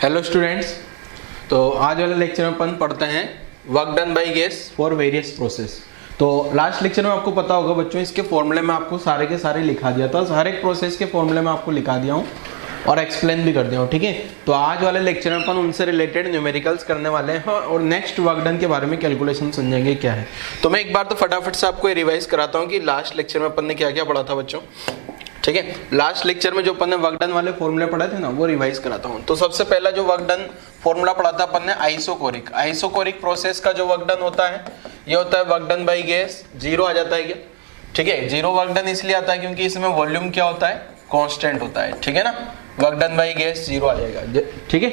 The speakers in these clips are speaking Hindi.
Hello students. तो आज वाले लेक्चर में अपन पढ़ते हैं work done by gas for various process. तो लास्ट लेक्चर में आपको पता होगा बच्चों, इसके फॉर्मूले में आपको सारे के सारे लिखा दिया था, हर एक प्रोसेस के फॉर्मूले में आपको लिखा दिया हूँ और एक्सप्लेन भी कर दिया हूँ, ठीक है। तो आज वाले लेक्चर में अपन उनसे रिलेटेड न्यूमेरिकल्स करने वाले हैं और नेक्स्ट वर्क डन के बारे में कैलकुलेशन समझेंगे क्या है। तो मैं एक बार तो फटाफट से आपको रिवाइज कराता हूँ कि लास्ट लेक्चर में अपन ने क्या क्या पढ़ा था बच्चों, ठीक है। लास्ट लेक्चर में जो अपन ने वर्क डन वाले फॉर्मूले पढ़े थे ना, वो रिवाइज कराता हूँ। तो सबसे पहला जो वर्क डन फॉर्मूला पढ़ा था अपन ने आइसोकोरिक प्रोसेस का जो वर्क डन होता है ये होता है work done by gas, zero आ जाता है क्या, ठीक है। जीरो वर्क डन इसलिए आता है क्योंकि इसमें वॉल्यूम क्या होता है, कांस्टेंट होता है, ठीक है ना। Work done by gas zero आ जाएगा, ठीक है।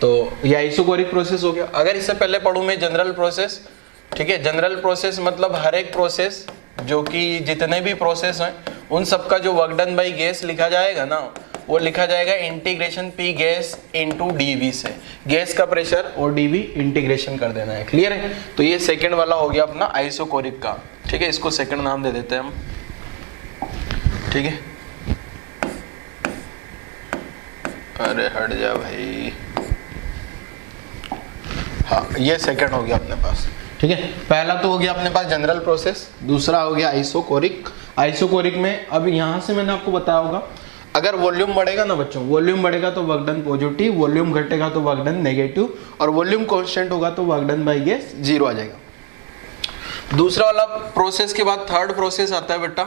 तो ये आइसोकोरिक प्रोसेस हो गया। अगर इससे पहले पढ़ूं मैं जनरल प्रोसेस, ठीक है। जनरल प्रोसेस मतलब हर एक प्रोसेस, जो कि जितने भी प्रोसेस हैं उन सबका जो वर्क डन बाय गैस लिखा जाएगा ना, वो लिखा जाएगा integration P gas into DV से। गैस का प्रेशर और डीवी इंटीग्रेशन कर देना है, क्लियर है। तो ये सेकंड वाला हो गया अपना आइसोकोरिक का, ठीक है। इसको सेकंड नाम दे देते हैं हम, ठीक है। अरे हट जा भाई, हाँ ये सेकंड हो गया अपने पास, ठीक है। पहला तो हो गया अपने पास जनरल प्रोसेस, दूसरा हो गया आइसोकोरिक। आइसोकोरिक में अब यहां से मैंने आपको बताया होगा, अगर वॉल्यूम बढ़ेगा ना बच्चों, वॉल्यूम बढ़ेगा तो वर्क डन पॉजिटिव, वॉल्यूम घटेगा तो वर्क डन नेगेटिव, और वॉल्यूम कांस्टेंट होगा तो work done by gas zero आ जाएगा। दूसरा वाला प्रोसेस के बाद थर्ड प्रोसेस आता है बेटा।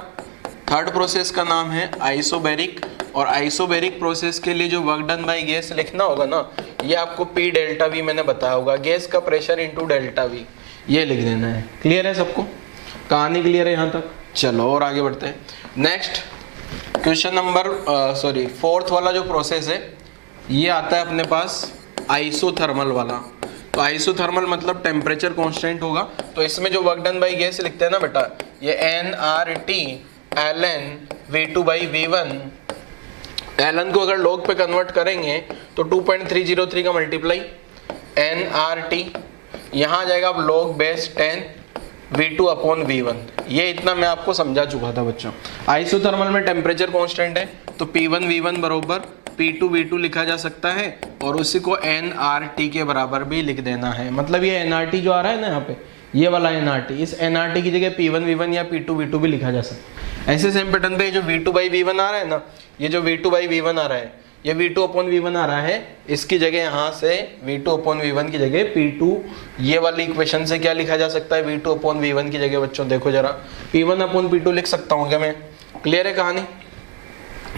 थर्ड प्रोसेस का नाम है आइसोबैरिक, और आइसोबैरिक प्रोसेस के लिए जो वर्क डन बाय गैस लिखना होगा ना, ये आपको पी डेल्टा वी मैंने बताया होगा, गैस का प्रेशर इंटू डेल्टा वी, ये लिख देना है। क्लियर है सबको, कहानी क्लियर है यहाँ तक। चलो और आगे बढ़ते हैं। नेक्स्ट क्वेश्चन नंबर फोर्थ वाला जो प्रोसेस है ये आता है अपने पास आइसोथर्मल वाला। तो आइसोथर्मल मतलब टेम्परेचर कांस्टेंट होगा। तो इसमें जो वर्क डन बाय गैस लिखते हैं ना बेटा, ये nRT ln V2 by V1, ln को अगर लॉग पे कन्वर्ट करेंगे तो 2.303 का मल्टीप्लाई nRT, यहाँ आ जाएगा अब log base 10 V2 upon V1। ये इतना मैं आपको समझा चुका था बच्चों। आइसोथर्मल में टेम्परेचर कांस्टेंट है तो P1 V1 बरोबर P2 V2 लिखा जा सकता है, और उसी को nRT के बराबर भी लिख देना है। मतलब ये nRT जो आ रहा है ना यहाँ पे, ये वाला nRT, इस nRT की जगह P1 V1 या P2 V2 भी लिखा जा सकता है। ऐसे सेम पैटर्न पे जो V2 by V1 आ रहा है ना, ये जो V2 by V1 आ रहा है, ये V2 अपॉन V1 आ रहा है, इसकी जगह यहाँ से V2 अपॉन V1 की जगह P2, ये वाली इक्वेशन से क्या लिखा जा सकता है, V2 अपॉन V1 की जगह बच्चों देखो जरा, P1 अपॉन P2 लिख सकता हूँ क्या मैं। क्लियर है कहानी।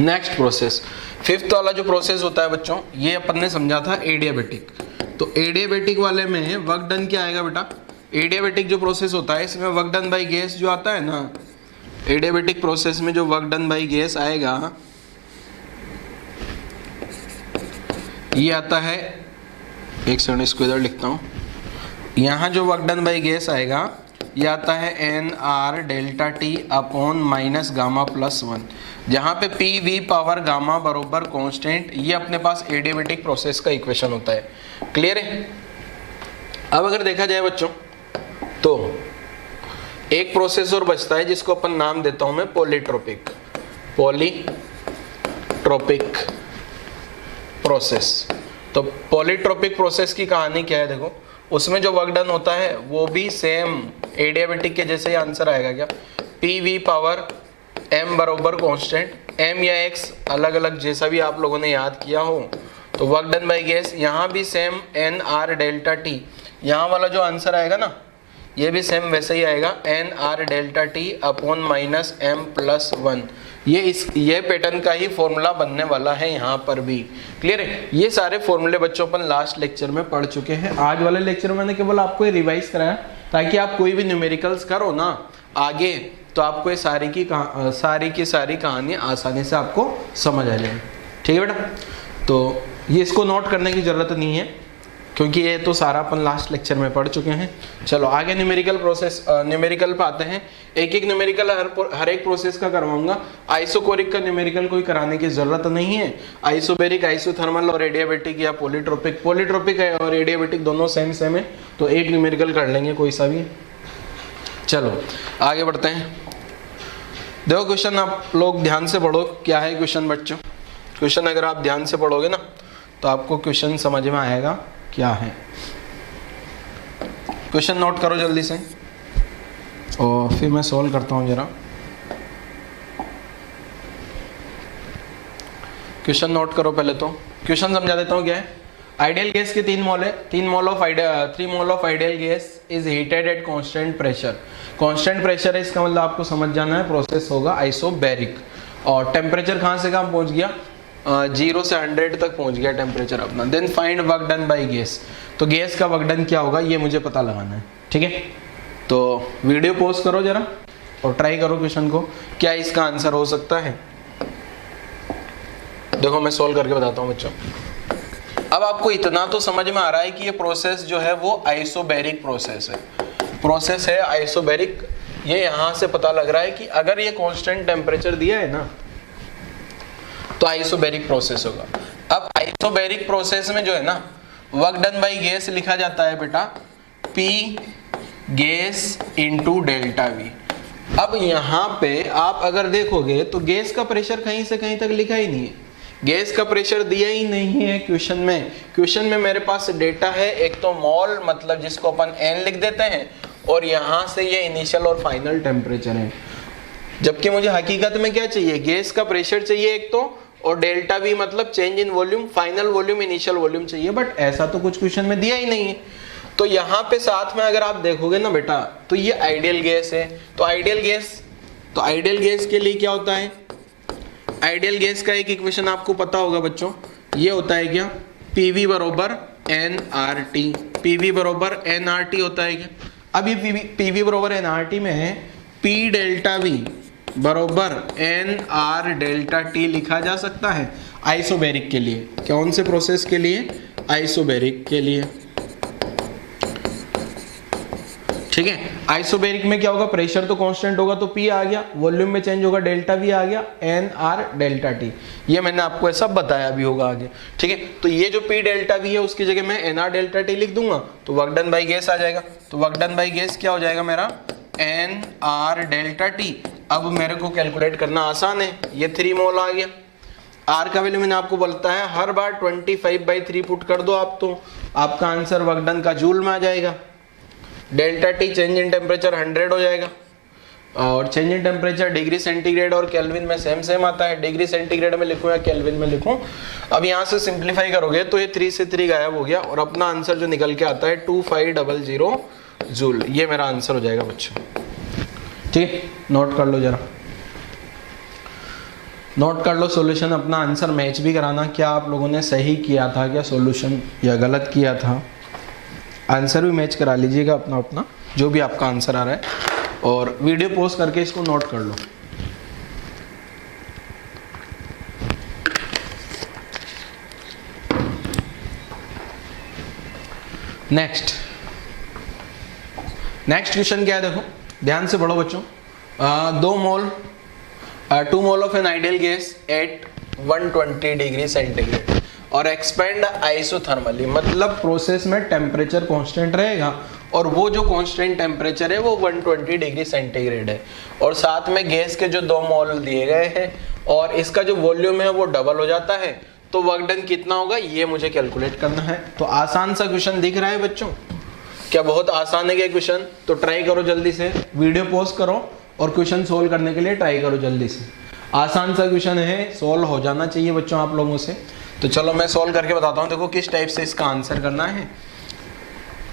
नेक्स्ट प्रोसेस, फिफ्थ वाला जो प्रोसेस होता है बच्चों, ये अपन ने समझा था एडियाबेटिक। तो एडियाबेटिक वाले में वर्क डन क्या आएगा बेटा, एडियाबेटिक जो प्रोसेस होता है इसमें वर्क डन बाय गैस जो आता है ना, एडियाबेटिक प्रोसेस में जो वर्क डन बाय गैस आएगा ये आता है, एक सेकंड इसको इधर लिखता हूँ, यहाँ जो वर्क डन बाय गैस आएगा ये आता है nR delta T upon minus gamma plus 1, जहाँ पे पी वी पावर गामा बरोबर कांस्टेंट, ये अपने पास एडियाबेटिक प्रोसेस का इक्वेशन होता है। क्लियर है। अब अगर देखा जाए बच्चों तो एक प्रोसेस और बचता है जिसको अपन नाम देता हूं मैं पॉलीट्रोपिक प्रोसेस। तो पॉलीट्रोपिक प्रोसेस की कहानी क्या है देखो, उसमें जो वर्क डन होता है वो भी सेम एडियाबेटिक के जैसे ही आंसर आएगा क्या, पी वी पावर m बरोबर कांस्टेंट, m या x अलग अलग जैसा भी आप लोगों ने याद किया हो। तो वर्क डन बाय गैस यहाँ भी सेम nR डेल्टा टी, यहाँ वाला जो आंसर आएगा ना ये भी सेम वैसे ही आएगा nR delta T upon minus m plus 1। ये पैटर्न का ही फॉर्मूला बनने वाला है यहाँ पर भी। क्लियर है। ये सारे फॉर्मूले बच्चों अपन लास्ट लेक्चर में पढ़ चुके हैं। आज वाले लेक्चर में मैंने केवल आपको ये रिवाइज कराया ताकि आप कोई भी न्यूमेरिकल्स करो ना आगे, तो आपको ये सारी की सारी कहानी आसानी से आपको समझ आ जाए, ठीक है बेटा। तो ये इसको नोट करने की जरूरत नहीं है क्योंकि ये तो सारा अपन लास्ट लेक्चर में पढ़ चुके हैं। चलो आगे न्यूमेरिकल पे आते हैं। एक एक न्यूमेरिकल हर एक प्रोसेस का करवाऊंगा। आइसोकोरिक का न्यूमेरिकल कोई कराने की जरूरत नहीं है। आइसोबैरिक, आइसोथर्मल और एडियाबेटिक या पॉलीट्रोपिक है और एडियाबेटिक दोनों सेम है, तो एक न्यूमेरिकल कर लेंगे कोई सा भी। चलो आगे बढ़ते हैं। देखो क्वेश्चन आप लोग ध्यान से पढ़ो, क्या है क्वेश्चन बच्चों। क्वेश्चन अगर आप ध्यान से पढ़ोगे ना तो आपको क्वेश्चन समझ में आएगा क्या है। क्वेश्चन नोट करो जल्दी से और फिर मैं सॉल्व करता हूँ जरा। क्वेश्चन नोट करो पहले, तो क्वेश्चन समझा देता हूँ क्या है। आइडियल गैस के 3 मोल है, 3 mole of ideal gas is heated at constant pressure. Constant pressure है, इसका मतलब आपको समझ जाना है प्रोसेस होगा आइसोबैरिक। और टेम्परेचर कहाँ से कहाँ पहुँच गया, 0 से 100 तक पहुँच गया टेम्परेचर अपना। Then find work done by gas, तो गैस का वर्क डन क्या होगा ये मुझे पता लगाना है, ठीक है। तो वीडियो पॉज करो जरा और ट्राई करो क्वेश्चन को, क्या इसका आंसर हो सकता है। देखो मैं सोल्व करके बताता हूँ बच्चों। अब आपको इतना तो समझ में आ रहा है कि ये प्रोसेस जो है वो आइसोबैरिक प्रोसेस है, प्रोसेस है आइसोबैरिक। ये यहाँ से पता लग रहा है कि अगर ये कांस्टेंट टेम्परेचर दिया है ना तो आइसोबैरिक प्रोसेस होगा। अब आइसोबैरिक प्रोसेस में जो है ना वर्क डन बाय गैस लिखा जाता है बेटा P gas into delta V। अब यहाँ पे आप अगर देखोगे तो गैस का प्रेशर कहीं से कहीं तक लिखा ही नहीं है, गैस का प्रेशर दिया ही नहीं है क्वेश्चन में। क्वेश्चन में मेरे पास डेटा है एक तो मोल, मतलब जिसको अपन N लिख देते हैं, और यहाँ से ये इनिशियल और फाइनल टेम्परेचर है। जबकि मुझे हकीकत में क्या चाहिए, गैस का प्रेशर चाहिए एक तो, और डेल्टा V मतलब change in volume, final volume, initial volume चाहिए। बट ऐसा तो कुछ क्वेश्चन में दिया ही नहीं है। तो यहाँ पे साथ में अगर आप देखोगे ना बेटा तो ये आइडियल गैस है। तो आइडियल गैस के लिए क्या होता है, आइडियल गैस का एक इक्वेशन आपको पता होगा बच्चों, ये होता है क्या, PV बरोबर nRT। PV बरोबर nRT होता है क्या। अब ये PV बरोबर nRT में है P डेल्टा V बरोबर nR डेल्टा T लिखा जा सकता है आइसोबैरिक के लिए। कौन से प्रोसेस के लिए, आइसोबैरिक के लिए, ठीक है। आइसोबैरिक में क्या होगा, प्रेशर तो कांस्टेंट होगा तो P आ गया, वॉल्यूम में चेंज होगा डेल्टा V आ गया, nR डेल्टा T। ये मैंने आपको सब बताया भी होगा आगे, ठीक है। तो ये जो P डेल्टा V है उसकी जगह मैं nR डेल्टा T लिख दूंगा तो वर्क डन बाय गैस आ जाएगा। तो वर्क डन बाय गैस क्या हो जाएगा मेरा, nR डेल्टा T। अब मेरे को कैलकुलेट करना आसान है, ये 3 मोल आ गया। R का वैल्यू मैंने आपको बोलता है हर बार 25/3 पुट कर दो आप, तो आपका आंसर वर्क डन का जूल में आ जाएगा। Delta T change in temperature 100 हो जाएगा, और change in temperature degree centigrade और केल्विन में सेम आता है। डिग्री सेंटीग्रेड में लिखूं या केल्विन में लिखूं, अब यहाँ से सिंप्लीफाई करोगे तो ये 3 से 3 गायब हो गया और अपना आंसर जो निकल के आता है 2500 जूल। ये मेरा आंसर हो जाएगा बच्चों, ठीक है। नोट कर लो जरा, नोट कर लो सॉल्यूशन। अपना आंसर मैच भी कराना, क्या आप लोगों ने सही किया था क्या सॉल्यूशन या गलत किया था। आंसर भी मैच करा लीजिएगा अपना अपना, जो भी आपका आंसर आ रहा है, और वीडियो पॉज करके इसको नोट कर लो। नेक्स्ट क्वेश्चन क्या है, देखो ध्यान से पढ़ो बच्चों। 2 mole of an ideal gas at 120 degree centigrade और एक्सपेंड आइसोथर्मली, मतलब प्रोसेस में टेम्परेचर कांस्टेंट रहेगा और वो जो कांस्टेंट टेम्परेचर है वो 120 डिग्री सेंटीग्रेड है, और साथ में गैस के जो 2 मोल दिए गए हैं और इसका जो वॉल्यूम है वो डबल हो जाता है, तो वर्क डन कितना होगा ये मुझे कैलकुलेट करना है। तो आसान सा क्वेश्चन दिख रहा है बच्चों, क्या बहुत आसान है क्या क्वेश्चन। तो ट्राई करो जल्दी से, वीडियो पॉज करो और क्वेश्चन सोल्व करने के लिए ट्राई करो जल्दी से। आसान सा क्वेश्चन है, सोल्व हो जाना चाहिए बच्चों आप लोगों से। तो चलो मैं सोल्व करके बताता हूँ, देखो किस टाइप से इसका आंसर करना है।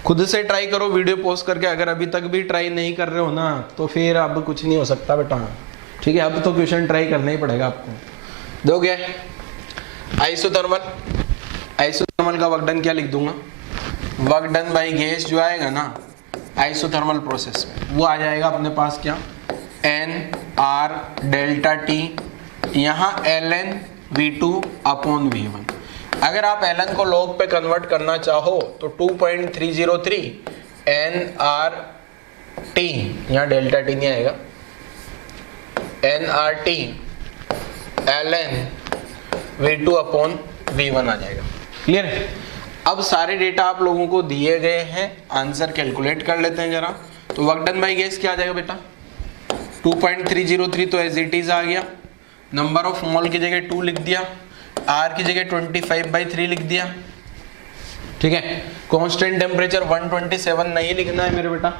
खुद से ट्राई करो वीडियो पॉज करके, अगर अभी तक भी ट्राई नहीं कर रहे हो ना तो फिर अब कुछ नहीं हो सकता बेटा, ठीक है। अब तो क्वेश्चन ट्राई करना ही पड़ेगा आपको। दोगे आइसोथर्मल का वर्क डन क्या लिख दूंगा, वर्क डन बाय गैस जो आएगा ना आइसोथर्मल प्रोसेस में वो आ जाएगा अपने पास क्या, nR डेल्टा T, यहाँ ln V2 अपॉन V1। अगर आप ln को log पे कन्वर्ट करना चाहो तो 2.303 nRT, यहाँ डेल्टा T नहीं आएगा, nRT ln V2 upon V1 आ जाएगा। क्लियर है। अब सारे डेटा आप लोगों को दिए गए हैं, आंसर कैलकुलेट कर लेते हैं जरा। तो वर्क डन बाय गैस क्या आ जाएगा बेटा, 2.303 तो एज इट इज आ गया, नंबर ऑफ मोल की जगह 2 लिख दिया, R की जगह 25/3 लिख दिया, ठीक है। कांस्टेंट टेम्परेचर 127 नहीं लिखना है मेरे बेटा,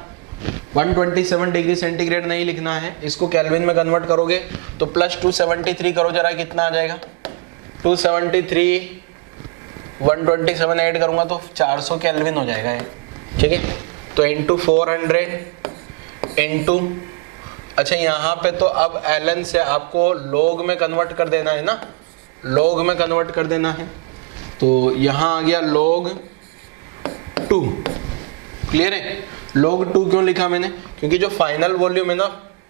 127 डिग्री सेंटीग्रेड नहीं लिखना है, इसको केल्विन में कन्वर्ट करोगे तो प्लस 273 करो जरा, कितना आ जाएगा 273, 127 ऐड करूंगा तो 400 केल्विन हो जाएगा ये, ठीक है। तो इंटू 400 इंटू, अच्छा यहाँ पे तो अब एलन से आपको लॉग में कन्वर्ट कर देना है ना, लॉग में कन्वर्ट कर देना है, तो यहाँ आ गया log 2, क्लियर है। log 2 क्यों लिखा मैंने, क्योंकि जो फाइनल वॉल्यूम है ना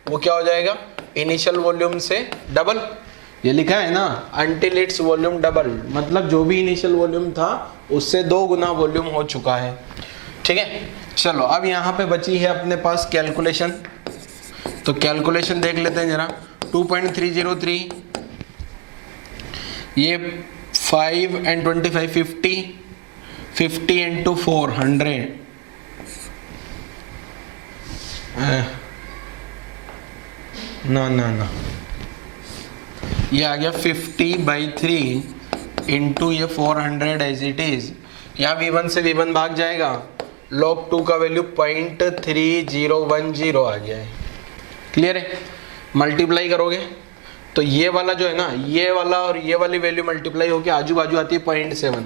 वो क्या हो जाएगा, इनिशियल वॉल्यूम से डबल, ये लिखा है ना until its वॉल्यूम डबल, मतलब जो भी इनिशियल वॉल्यूम था उससे 2 गुना वॉल्यूम हो चुका है, ठीक है। चलो अब यहाँ पे बची है अपने पास कैलकुलेशन, तो कैलकुलेशन देख लेते हैं जरा। 2.303, ये 5 and 25 50 into 400, ना ये आ गया 50/3 इंटू ये 400 एज इट इज, यहाँ V1 से V1 भाग जाएगा, log 2 का वैल्यू 0.3010 आ गया है, क्लियर है। मल्टीप्लाई करोगे तो ये वाला जो है ना, ये वाला और ये वाली वैल्यू मल्टीप्लाई होके आजू बाजू आती है 0.7,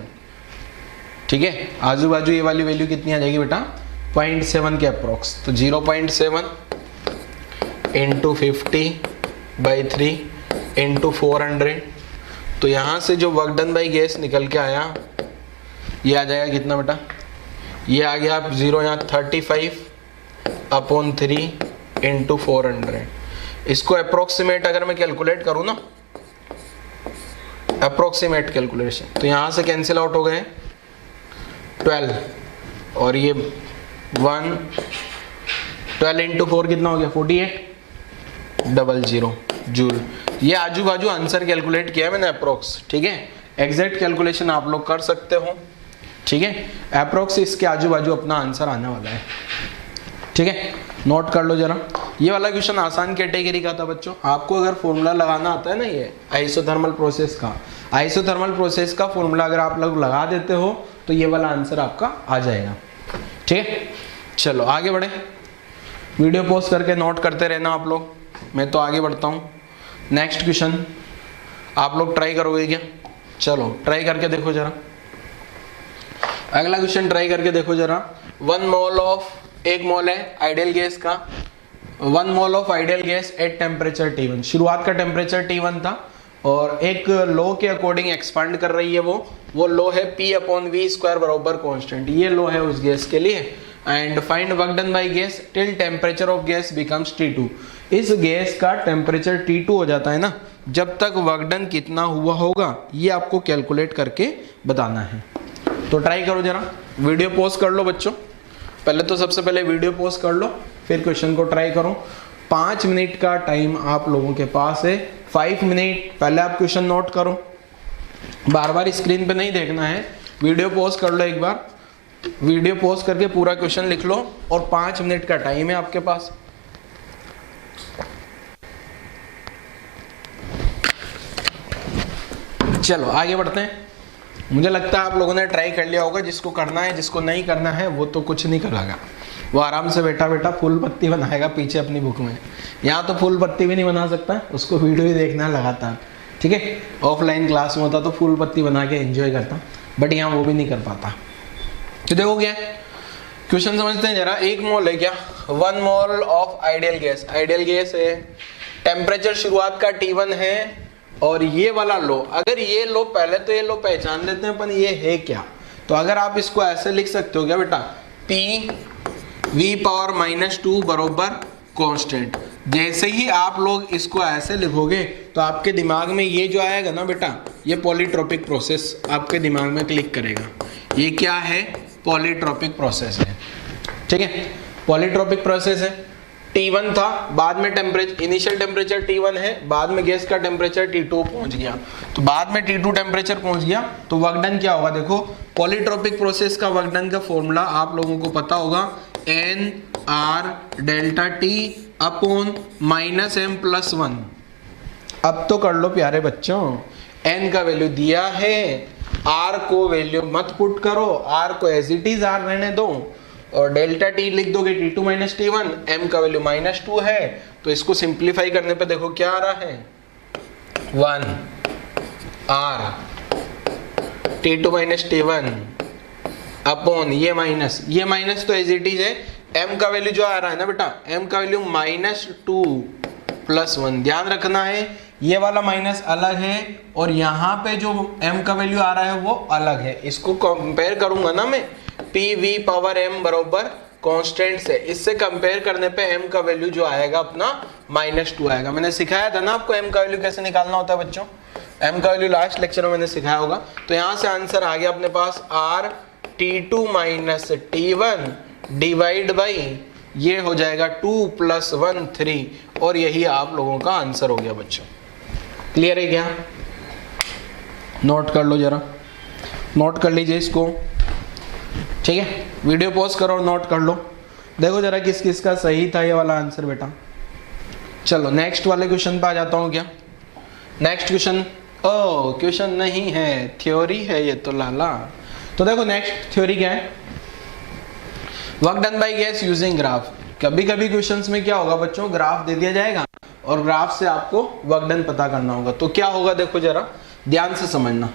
ठीक है। आजू बाजू ये वाली वैल्यू कितनी आ जाएगी बेटा, 0.7 के अप्रोक्स, तो 0.7 इंटू 50/3 इंटू 400, तो यहाँ से जो वर्क डन बाई गैस निकल के आया ये आ जाएगा कितना बेटा, ये आ गया 0 यहाँ 35/3 इंटू 400। इसको अप्रोक्सीमेट अगर मैं कैलकुलेट करूँ ना, अप्रोक्सीमेट कैलकुलेशन, तो यहाँ से कैंसिल आउट हो गए 12 और ये 12 इंटू 4 कितना हो गया 4800 जूल। ये आजू बाजू आंसर कैलकुलेट किया है मैंने अप्रोक्स, ठीक है। एग्जैक्ट कैलकुलेशन आप लोग कर सकते हो, ठीक है। अप्रोक्स इसके आजू बाजू अपना आंसर आने वाला है, ठीक है। नोट कर लो जरा, ये वाला क्वेश्चन आसान कैटेगरी का था बच्चों। आपको अगर फॉर्मूला लगाना आता है ना, ये आइसोथर्मल प्रोसेस का, आइसोथर्मल प्रोसेस का फॉर्मूला अगर आप लोग लगा देते हो तो ये वाला आंसर आपका आ जाएगा, ठीक है। चलो आगे बढ़े, वीडियो पॉज करके नोट करते रहना आप लोग, मैं तो आगे बढ़ता हूँ। नेक्स्ट क्वेश्चन आप लोग ट्राई करोगे क्या, चलो ट्राई करके देखो जरा। अगला क्वेश्चन ट्राई करके देखो जरा। 1 मोल ऑफ, 1 मोल है आइडियल गैस का, 1 mole of ideal gas at temperature T1, शुरुआत का टेम्परेचर T1 था और एक लो के अकॉर्डिंग एक्सपांड कर रही है, वो लो है P/V² बराबर कांस्टेंट, ये लो है उस गैस के लिए। And find work done by gas till temperature of gas becomes T2, इस गैस का टेम्परेचर T2 हो जाता है ना, जब तक वर्क डन कितना हुआ होगा ये आपको कैलकुलेट करके बताना है। तो ट्राई करो जरा, वीडियो पॉज कर लो बच्चों, पहले तो सबसे पहले वीडियो पॉज कर लो फिर क्वेश्चन को ट्राई करो। 5 मिनट का टाइम आप लोगों के पास है, 5 मिनट पहले आप क्वेश्चन नोट करो, बार बार स्क्रीन पे नहीं देखना है, वीडियो पॉज कर लो एक बार, वीडियो पॉज करके पूरा क्वेश्चन लिख लो और 5 मिनट का टाइम है आपके पास। चलो आगे बढ़ते हैं। मुझे लगता है आप लोगों ने ट्राई कर लिया होगा, जिसको करना है, जिसको नहीं करना है वो तो कुछ नहीं करेगा, वो आराम से बैठा बैठा फूल पत्ती बनाएगा पीछे अपनी बुक में। यहाँ तो फूल पत्ती भी नहीं बना सकता, उसको वीडियो ही देखना है लगातार, ठीक है। ऑफलाइन क्लास में होता तो फूल पत्ती बना के एंजॉय करता, बट यहाँ वो भी नहीं कर पाता। तो देखो क्या क्वेश्चन समझते हैं जरा। 1 मोल है क्या, 1 mole of ideal gas, ideal gas है, टेम्परेचर शुरुआत का T1 है और ये वाला लो, अगर ये लो, पहले तो ये लो पहचान लेते हैं अपन ये है क्या, तो अगर आप इसको ऐसे लिख सकते हो क्या बेटा, P/-2 बरोबर कांस्टेंट। जैसे ही आप लोग इसको ऐसे लिखोगे तो आपके दिमाग में ये जो आएगा ना बेटा, ये पॉलीट्रोपिक प्रोसेस आपके दिमाग में क्लिक करेगा। ये क्या है, पॉलीट्रोपिक प्रोसेस है, ठीक है। पॉलीट्रोपिक प्रोसेस है, T1 था, बाद में टेम्परेचर, इनिशियल टेम्परेचर T1 है, बाद में गैस का टेम्परेचर T2 पहुंच गया, तो बाद में T2 टेम्परेचर पहुंच गया तो वर्क डन क्या होगा, देखो पॉलीट्रोपिक प्रोसेस का वर्क डन का फॉर्मूला आप लोगों को पता होगा, NR∆T/-m+1। अब तो कर लो प्यारे बच्चों, n का वैल्यू दिया है, r को वैल्यू मत पुट करो, r को एज इट इज r रहने दो, और डेल्टा t लिख दोगे t2 माइनस t1, m का वैल्यू -2 है, तो इसको सिंप्लीफाई करने पे देखो क्या आ रहा है, 1 r t2 minus t1 upon ये माइनस तो एज इट इज है, m का वैल्यू जो आ रहा है ना बेटा, m का वैल्यू -2 + 1, ध्यान रखना है ये वाला माइनस अलग है और यहाँ पे जो m का वैल्यू आ रहा है वो अलग है, इसको कंपेयर करूंगा ना मैं, pv⁻m बराबर कांस्टेंट से, इससे कंपेयर करने पे m का वैल्यू जो आएगा अपना -2 आएगा। मैंने सिखाया था ना आपको m का वैल्यू कैसे निकालना होता है बच्चों, m का वैल्यू लास्ट लेक्चर में मैंने सिखाया होगा। तो यहाँ से आंसर आ गया अपने पास r t2 minus t1 divide by ये हो जाएगा 2 + 1 3, और यही आप लोगों का आंसर हो गया बच्चों। क्लियर है क्या? नोट कर लो, जरा नोट कर लीजिए इसको, ठीक है, वीडियो पॉज करो और नोट कर लो, देखो जरा किस किस का सही था ये वाला आंसर बेटा। चलो नेक्स्ट वाले क्वेश्चन पे आ जाता हूँ क्या। नेक्स्ट क्वेश्चन, ओ क्वेश्चन नहीं है, थ्योरी है ये तो लाला। तो देखो नेक्स्ट थ्योरी क्या है, work done by gas using graph. कभी कभी क्वेश्चंस में क्या होगा बच्चों, ग्राफ दे दिया जाएगा और ग्राफ से आपको वर्क डन पता करना होगा। तो क्या होगा देखो जरा ध्यान से समझना।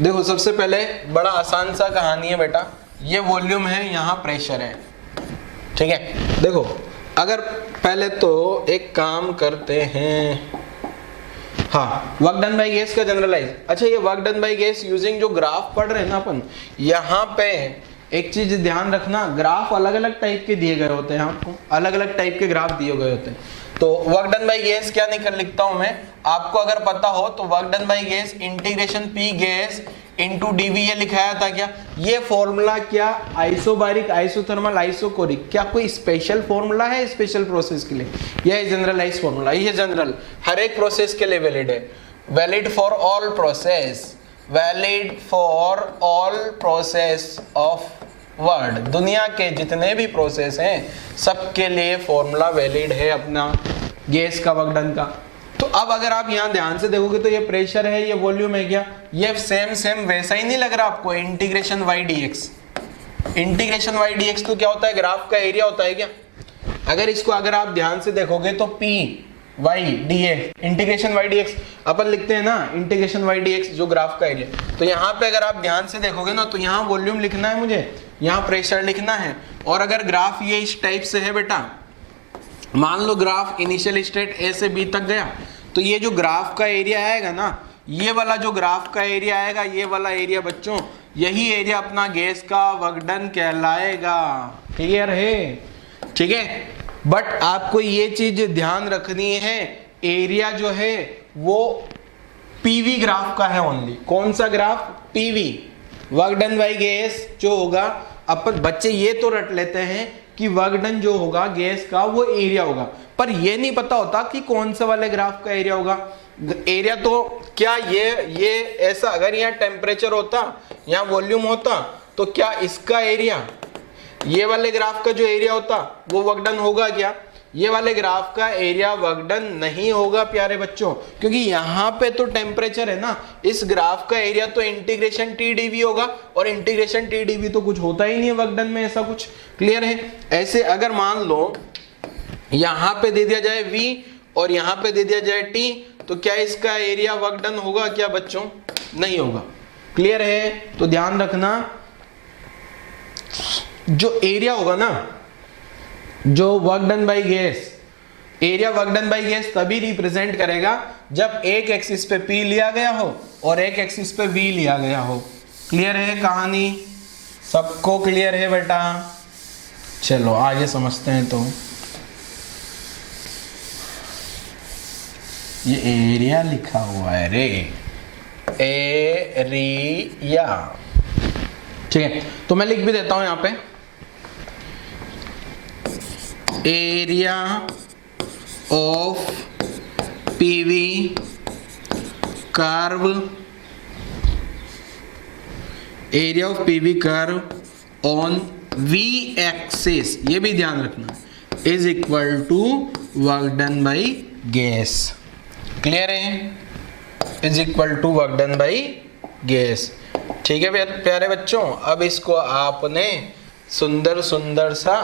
देखो सबसे पहले बड़ा आसान सा कहानी है बेटा, ये वॉल्यूम है, यहाँ प्रेशर है, ठीक है। देखो अगर पहले तो एक काम करते हैं, हाँ वर्क डन बाय गैस का जनरलाइज। अच्छा ये work done by gas using जो ग्राफ पढ़ रहे हैं ना अपन, यहाँ पे एक चीज ध्यान रखना, ग्राफ अलग अलग टाइप के दिए गए होते हैं, आपको अलग अलग टाइप के ग्राफ दिए गए होते हैं। तो वर्क डन बाय गैस क्या निकल लिखता हूं मैं, आपको अगर पता हो तो work done by gas integration P gas into DV ये लिखाया था क्या, ये फॉर्मूला क्या आइसोबारिक, आइसोथर्मल, आइसोकोरिक, क्या कोई स्पेशल फॉर्मूला है स्पेशल प्रोसेस के लिए? यह जनरलाइज फॉर्मूला, ये जनरल हर एक प्रोसेस के लिए वैलिड है, valid for all process, valid for all process of world, दुनिया के जितने भी प्रोसेस हैं सबके लिए फॉर्मूला वैलिड है अपना गैस का वर्क डन का। तो अब अगर आप यहाँ ध्यान से देखोगे तो ये प्रेशर है, ये वॉल्यूम है क्या, ये सेम वैसा ही नहीं लग रहा आपको, integration y dx, integration y dx तो क्या होता है, ग्राफ का एरिया होता है क्या। अगर इसको अगर आप ध्यान से देखोगे तो p y dx, integration y dx अपन लिखते हैं ना, इंटीग्रेशन y dx जो ग्राफ का एरिया। तो यहाँ पे अगर आप ध्यान से देखोगे ना तो यहाँ वॉल्यूम लिखना है मुझे, यहाँ प्रेशर लिखना है, और अगर ग्राफ ये इस टाइप से है बेटा, मान लो ग्राफ इनिशियल स्टेट ए से बी तक गया, तो ये जो ग्राफ का एरिया आएगा ना, ये वाला जो ग्राफ का एरिया आएगा, ये वाला एरिया बच्चों, यही एरिया अपना गैस का वर्क डन कहलाएगा। क्लियर है? ठीक है, बट आपको ये चीज ध्यान रखनी है, एरिया जो है वो पीवी ग्राफ का है ओनली। कौन सा graph? PV, work done by gas जो होगा। अपन बच्चे ये तो रट लेते हैं कि वर्क डन जो होगा गैस का वो एरिया होगा, पर ये नहीं पता होता कि कौन सा वाले ग्राफ का एरिया होगा। एरिया तो क्या ये ऐसा, अगर यहाँ टेम्परेचर होता, यहाँ वॉल्यूम होता, तो क्या इसका एरिया, ये वाले ग्राफ का जो एरिया होता वो वर्क डन होगा क्या? ये वाले ग्राफ का एरिया वर्क डन नहीं होगा प्यारे बच्चों, क्योंकि यहाँ पे तो टेम्परेचर है ना, इस ग्राफ का एरिया तो इंटीग्रेशन टी डीवी होगा, और इंटीग्रेशन टी डीवी तो कुछ होता ही नहीं है वर्क डन में, ऐसा कुछ। क्लियर है? ऐसे अगर मान लो यहाँ पे दे दिया जाए v और यहाँ पे दे दिया जाए t, तो क्या इसका एरिया वर्क डन होगा क्या बच्चों? नहीं होगा। क्लियर है? तो ध्यान रखना, जो एरिया होगा ना, जो work done by gas, area work done by gas तभी रिप्रेजेंट करेगा जब एक एक्सिस पे P लिया गया हो और एक एक्सिस पे V लिया गया हो। क्लियर है कहानी? सबको क्लियर है बेटा? चलो आगे समझते हैं। तो ये एरिया लिखा हुआ है रे, एरिया, ठीक है, तो मैं लिख भी देता हूं यहां पे, area of PV curve, area of PV curve on V axis, ये भी ध्यान रखना, is equal to work done by gas. Clear है? Is equal to work done by gas. ठीक है प्यारे बच्चों, अब इसको आपने सुंदर सुंदर सा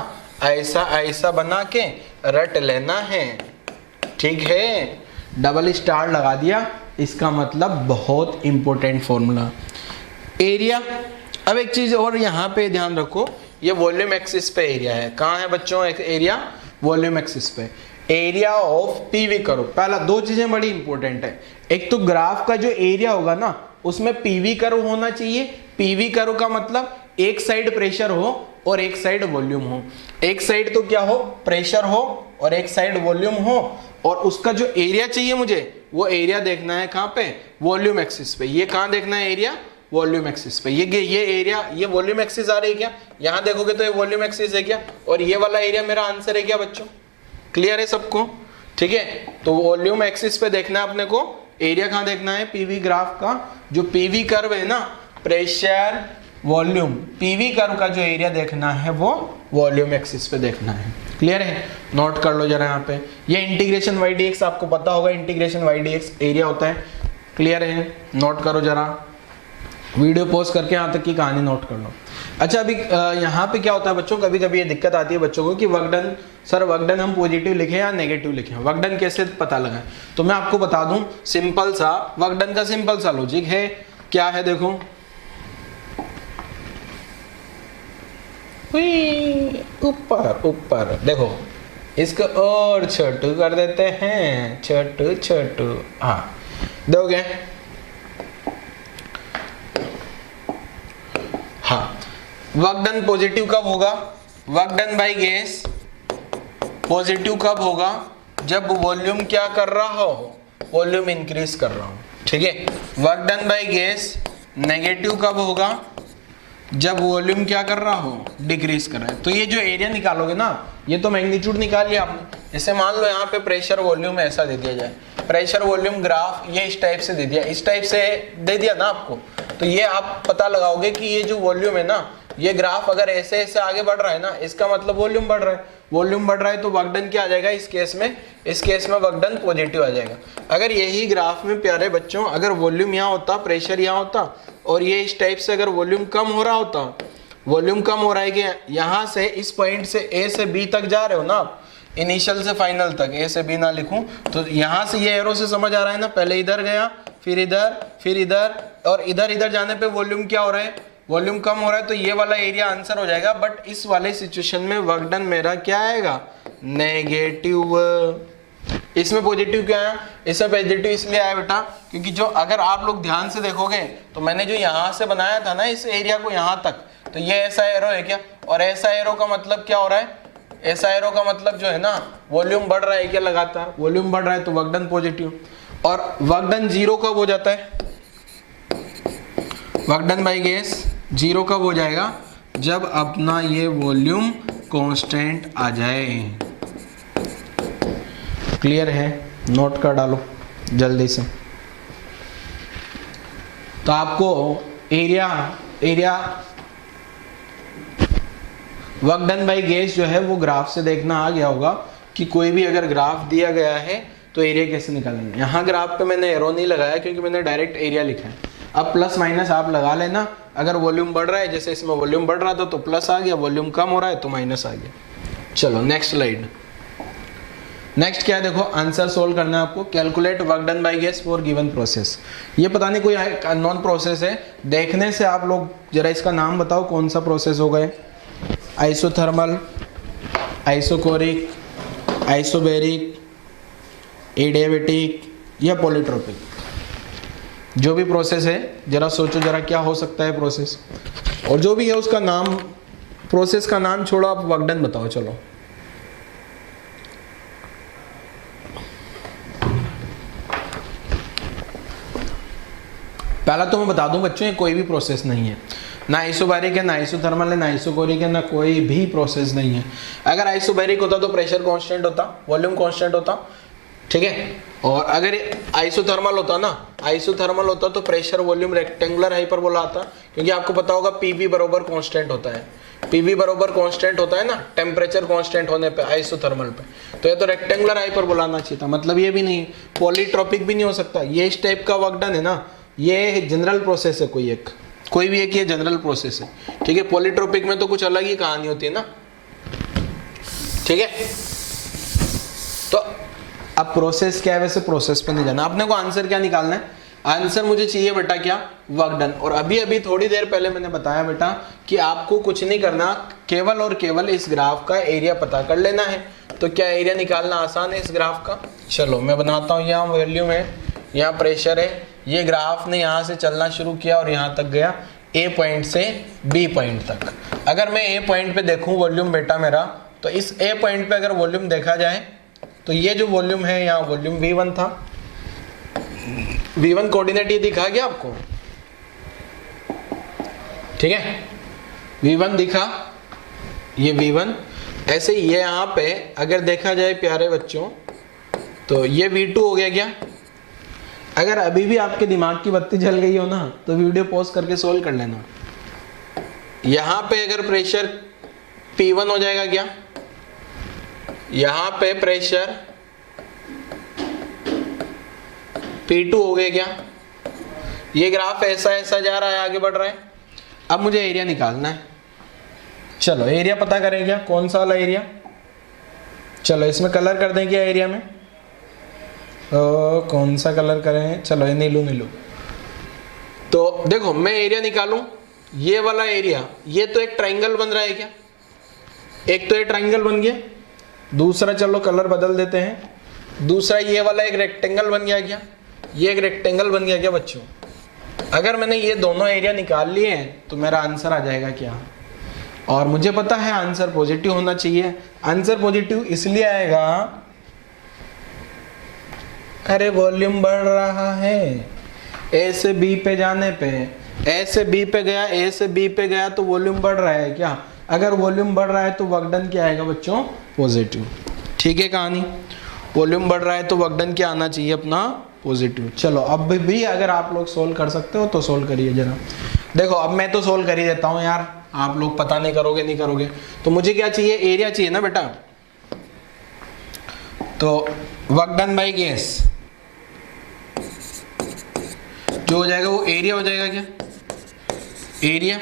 ऐसा ऐसा बना के रट लेना है। ठीक है, डबल स्टार लगा दिया, इसका मतलब बहुत इंपॉर्टेंट फॉर्मूला। एरिया, अब एक चीज और यहाँ पे ध्यान रखो, ये वॉल्यूम एक्सिस पे एरिया है। कहाँ है बच्चों एरिया? वॉल्यूम एक्सिस पे। एरिया ऑफ पीवी कर्व, पहला दो चीजें बड़ी इंपॉर्टेंट है। एक तो ग्राफ का जो एरिया होगा ना, उसमें पीवी कर्व होना चाहिए। पीवी कर्व का मतलब एक साइड प्रेशर हो और एक साइड वॉल्यूम हो। एक साइड तो क्या हो? प्रेशर हो, और एक साइड वॉल्यूम हो, और उसका जो एरिया चाहिए मुझे, वो एरिया देखना है कहाँ पे? वॉल्यूम एक्सिस पे। ये कहाँ देखना है एरिया? वॉल्यूम एक्सिस पे। ये एरिया, ये वॉल्यूम एक्सिस आ रही है क्या? यहाँ देखोगे तो ये वॉल्यूम एक्सिस है क्या, और ये वाला एरिया मेरा आंसर है क्या बच्चों? क्लियर है सबको? ठीक है, तो वॉल्यूम एक्सिस पे देखना है अपने को। एरिया कहाँ देखना है? पीवी ग्राफ का जो पीवी कर्व है ना, प्रेशर वॉल्यूम, पीवी कर्व का जो एरिया देखना है वो वॉल्यूम एक्सिस पे देखना है। क्लियर है? नोट कर लो जरा यहाँ पे, ये इंटीग्रेशन वाई डी एक्स आपको पता होगा, integration Y D X area होता है। क्लियर है? नोट करो जरा, वीडियो पॉज करके यहाँ तक की कहानी नोट कर लो। अच्छा, अभी यहाँ पे क्या होता है बच्चों, कभी कभी ये दिक्कत आती है बच्चों को कि work done, sir work done हम पॉजिटिव लिखें या नेगेटिव लिखें, वर्क डन कैसे पता लगाएं? तो मैं आपको बता दूं, सिंपल सा वर्क डन का सिंपल सा लॉजिक है। क्या है देखो, ऊपर ऊपर देखो, इसको और छोटू कर देते हैं, छोटू छोटू, हाँ दोगे? हाँ, वर्क डन पॉजिटिव कब होगा? Work done by gas positive कब होगा? जब वॉल्यूम क्या कर रहा हो? वॉल्यूम इंक्रीज कर रहा हो। ठीक है, work done by gas negative कब होगा? जब वॉल्यूम क्या कर रहा हो? डिक्रीज कर रहा है। तो ये जो एरिया निकालोगे ना, ये तो मैग्नीट्यूड निकाल लिया आपने। जैसे मान लो यहाँ पे प्रेशर वॉल्यूम ऐसा दे दिया जाए, प्रेशर वॉल्यूम ग्राफ ये इस टाइप से दे दिया, इस टाइप से दे दिया ना आपको, तो ये आप पता लगाओगे कि ये जो वॉल्यूम है ना, ये ग्राफ अगर ऐसे ऐसे आगे बढ़ रहा है ना, इसका मतलब वॉल्यूम बढ़ रहा है। वॉल्यूम बढ़ रहा है तो वर्क डन क्या आ जाएगा इस केस में? इस केस में वर्क डन पॉजिटिव आ जाएगा। अगर यही ग्राफ में प्यारे बच्चों, अगर वॉल्यूम यहाँ होता, प्रेशर यहाँ होता, और ये इस टाइप से अगर वॉल्यूम कम हो रहा होता, वॉल्यूम कम हो रहा है कि यहाँ से इस पॉइंट से ए से बी तक जा रहे हो ना आप, इनिशियल से फाइनल तक, ए से बी ना लिखूं तो यहाँ से ये एरो से समझ आ रहा है ना, पहले इधर गया, फिर इधर, और इधर जाने पे वॉल्यूम क्या हो रहा है? वॉल्यूम कम हो रहा है, तो ये वाला एरिया आंसर हो जाएगा। बट इस वाले सिचुएशन में वर्क डन मेरा क्या आएगा? नेगेटिव। इसमें पॉजिटिव क्या है? इसमें पॉजिटिव इसलिए आया बेटा क्योंकि जो, अगर आप लोग ध्यान से देखोगे तो मैंने जो यहाँ से बनाया था ना इस एरिया को यहाँ तक, तो ये ऐसा एरो है क्या? और ऐसा एरो का मतलब क्या हो रहा है? ऐसा एरो का मतलब जो है ना, वॉल्यूम बढ़ रहा है क्या? लगातार वॉल्यूम बढ़ रहा है तो वर्क डन पॉजिटिव। और वर्क डन जीरो कब हो जाता है? Work done by gas zero कब हो जाएगा? जब अपना ये वॉल्यूम कांस्टेंट आ जाए। क्लियर है? नोट कर डालो जल्दी से। तो आपको area work done by gas जो है वो ग्राफ से देखना आ गया होगा कि कोई भी अगर ग्राफ दिया गया है तो एरिया कैसे निकालेंगे। यहाँ ग्राफ पे मैंने एरो नहीं लगाया क्योंकि मैंने डायरेक्ट एरिया लिखा है। अब प्लस माइनस आप लगा लेना, अगर वॉल्यूम बढ़ रहा है, जैसे इसमें वॉल्यूम बढ़ रहा था तो प्लस आ गया, वॉल्यूम कम हो रहा है तो माइनस आ गया। चलो नेक्स्ट स्लाइड। नेक्स्ट क्या है देखो, आंसर सोल्व करना है आपको। Calculate work done by gas for given process. ये पता नहीं कोई अननोन प्रोसेस है, देखने से आप लोग जरा इसका नाम बताओ कौन सा प्रोसेस होगा? आइसोथर्मल, आइसोकोरिक, आइसोबैरिक, एडियाबैटिक या पॉलीट्रोपिक? जो भी प्रोसेस है जरा सोचो जरा क्या हो सकता है प्रोसेस, और जो भी है उसका नाम, प्रोसेस का नाम छोड़ो, आप वर्क डन बताओ। चलो पहला तो मैं बता दूं बच्चों, ये कोई भी प्रोसेस नहीं है, ना आइसोबैरिक है, ना आइसोथर्मल है, ना आइसोकोरिक है, ना कोई भी प्रोसेस नहीं है। अगर आइसोबैरिक होता तो प्रेशर कांस्टेंट होता, वॉल्यूम कांस्टेंट होता, ठीक है। और अगर आइसोथर्मल होता तो प्रेशर वॉल्यूम रेक्टेंगुलर हाइपरबोला आता, क्योंकि आपको पता होगा पीवी बराबर कांस्टेंट होता है। पीवी बराबर कांस्टेंट होता है ना टेम्परेचर कांस्टेंट होने पे आइसोथर्मल पे, तो ये तो रेक्टेंगुलर हाइपरबोला आना चाहिए था, मतलब ये भी नहीं, पॉलीट्रोपिक भी नहीं हो सकता। ये इस टाइप का वर्क डन है ना, ये जनरल प्रोसेस है, कोई भी एक ये जनरल प्रोसेस है, ठीक है। पॉलीट्रोपिक में तो कुछ अलग ही कहानी होती है ना, ठीक है। तो अब प्रोसेस क्या है, वैसे प्रोसेस पे नहीं जाना, अपने को आंसर क्या निकालना है, आंसर मुझे चाहिए बेटा क्या, वर्क डन। और अभी अभी थोड़ी देर पहले मैंने बताया बेटा कि आपको कुछ नहीं करना, केवल और केवल इस ग्राफ का एरिया पता कर लेना है। तो क्या एरिया निकालना आसान है इस ग्राफ का, चलो मैं बनाता हूँ। यहाँ वॉल्यूम है, यहाँ प्रेशर है, ये ग्राफ ने यहाँ से चलना शुरू किया और यहाँ तक गया, ए पॉइंट से बी पॉइंट तक। अगर मैं ए पॉइंट पे देखूँ वॉल्यूम बेटा मेरा, तो इस ए पॉइंट पे अगर वॉल्यूम देखा जाए तो ये जो वॉल्यूम है, यहाँ वॉल्यूम V1 था, V1 कोऑर्डिनेट ये दिखा गया आपको, ठीक है, V1 दिखा, ये V1। ऐसे ये यहाँ पे अगर देखा जाए प्यारे बच्चों, तो ये V2 हो गया क्या। अगर अभी भी आपके दिमाग की बत्ती जल गई हो ना, तो वीडियो पॉज करके सोल्व कर लेना। यहाँ पे अगर प्रेशर P1 हो जाएगा क्या, यहाँ पे प्रेशर P2 हो गया क्या। ये ग्राफ ऐसा ऐसा जा रहा है, आगे बढ़ रहा है। अब मुझे एरिया निकालना है, चलो एरिया पता करें क्या, कौन सा वाला एरिया, चलो इसमें कलर कर दें क्या एरिया में, कौन सा कलर करें, चलो ये नीलू। तो देखो मैं एरिया निकालूं, ये वाला एरिया, ये तो एक ट्रायंगल बन रहा है क्या, एक तो ये ट्रायंगल बन गया, दूसरा चलो कलर बदल देते हैं, दूसरा ये वाला एक रेक्टेंगल बन गया क्या, ये एक रेक्टेंगल बन गया क्या बच्चों। अगर मैंने ये दोनों एरिया निकाल लिए हैं तो मेरा आंसर आ जाएगा क्या, और मुझे पता है आंसर पॉजिटिव होना चाहिए। आंसर पॉजिटिव इसलिए आएगा, अरे वॉल्यूम बढ़ रहा है, ए से बी पे जाने पे, ए से बी पे गया, ए से बी पे गया तो वॉल्यूम बढ़ रहा है क्या। अगर वॉल्यूम बढ़ रहा है तो वर्क डन क्या आएगा बच्चों, पॉजिटिव, ठीक है कहानी। वॉल्यूम बढ़ रहा है तो वर्क डन क्या आना चाहिए अपना, पॉजिटिव। चलो अब भी अगर आप लोग सोल्व कर सकते हो तो सोल्व करिए जरा। देखो अब मैं तो सोल्व कर ही देता हूँ यार, आप लोग पता नहीं करोगे। तो मुझे क्या चाहिए, एरिया चाहिए ना बेटा, तो वर्क डन बाई गेस जो हो जाएगा वो एरिया हो जाएगा क्या, एरिया।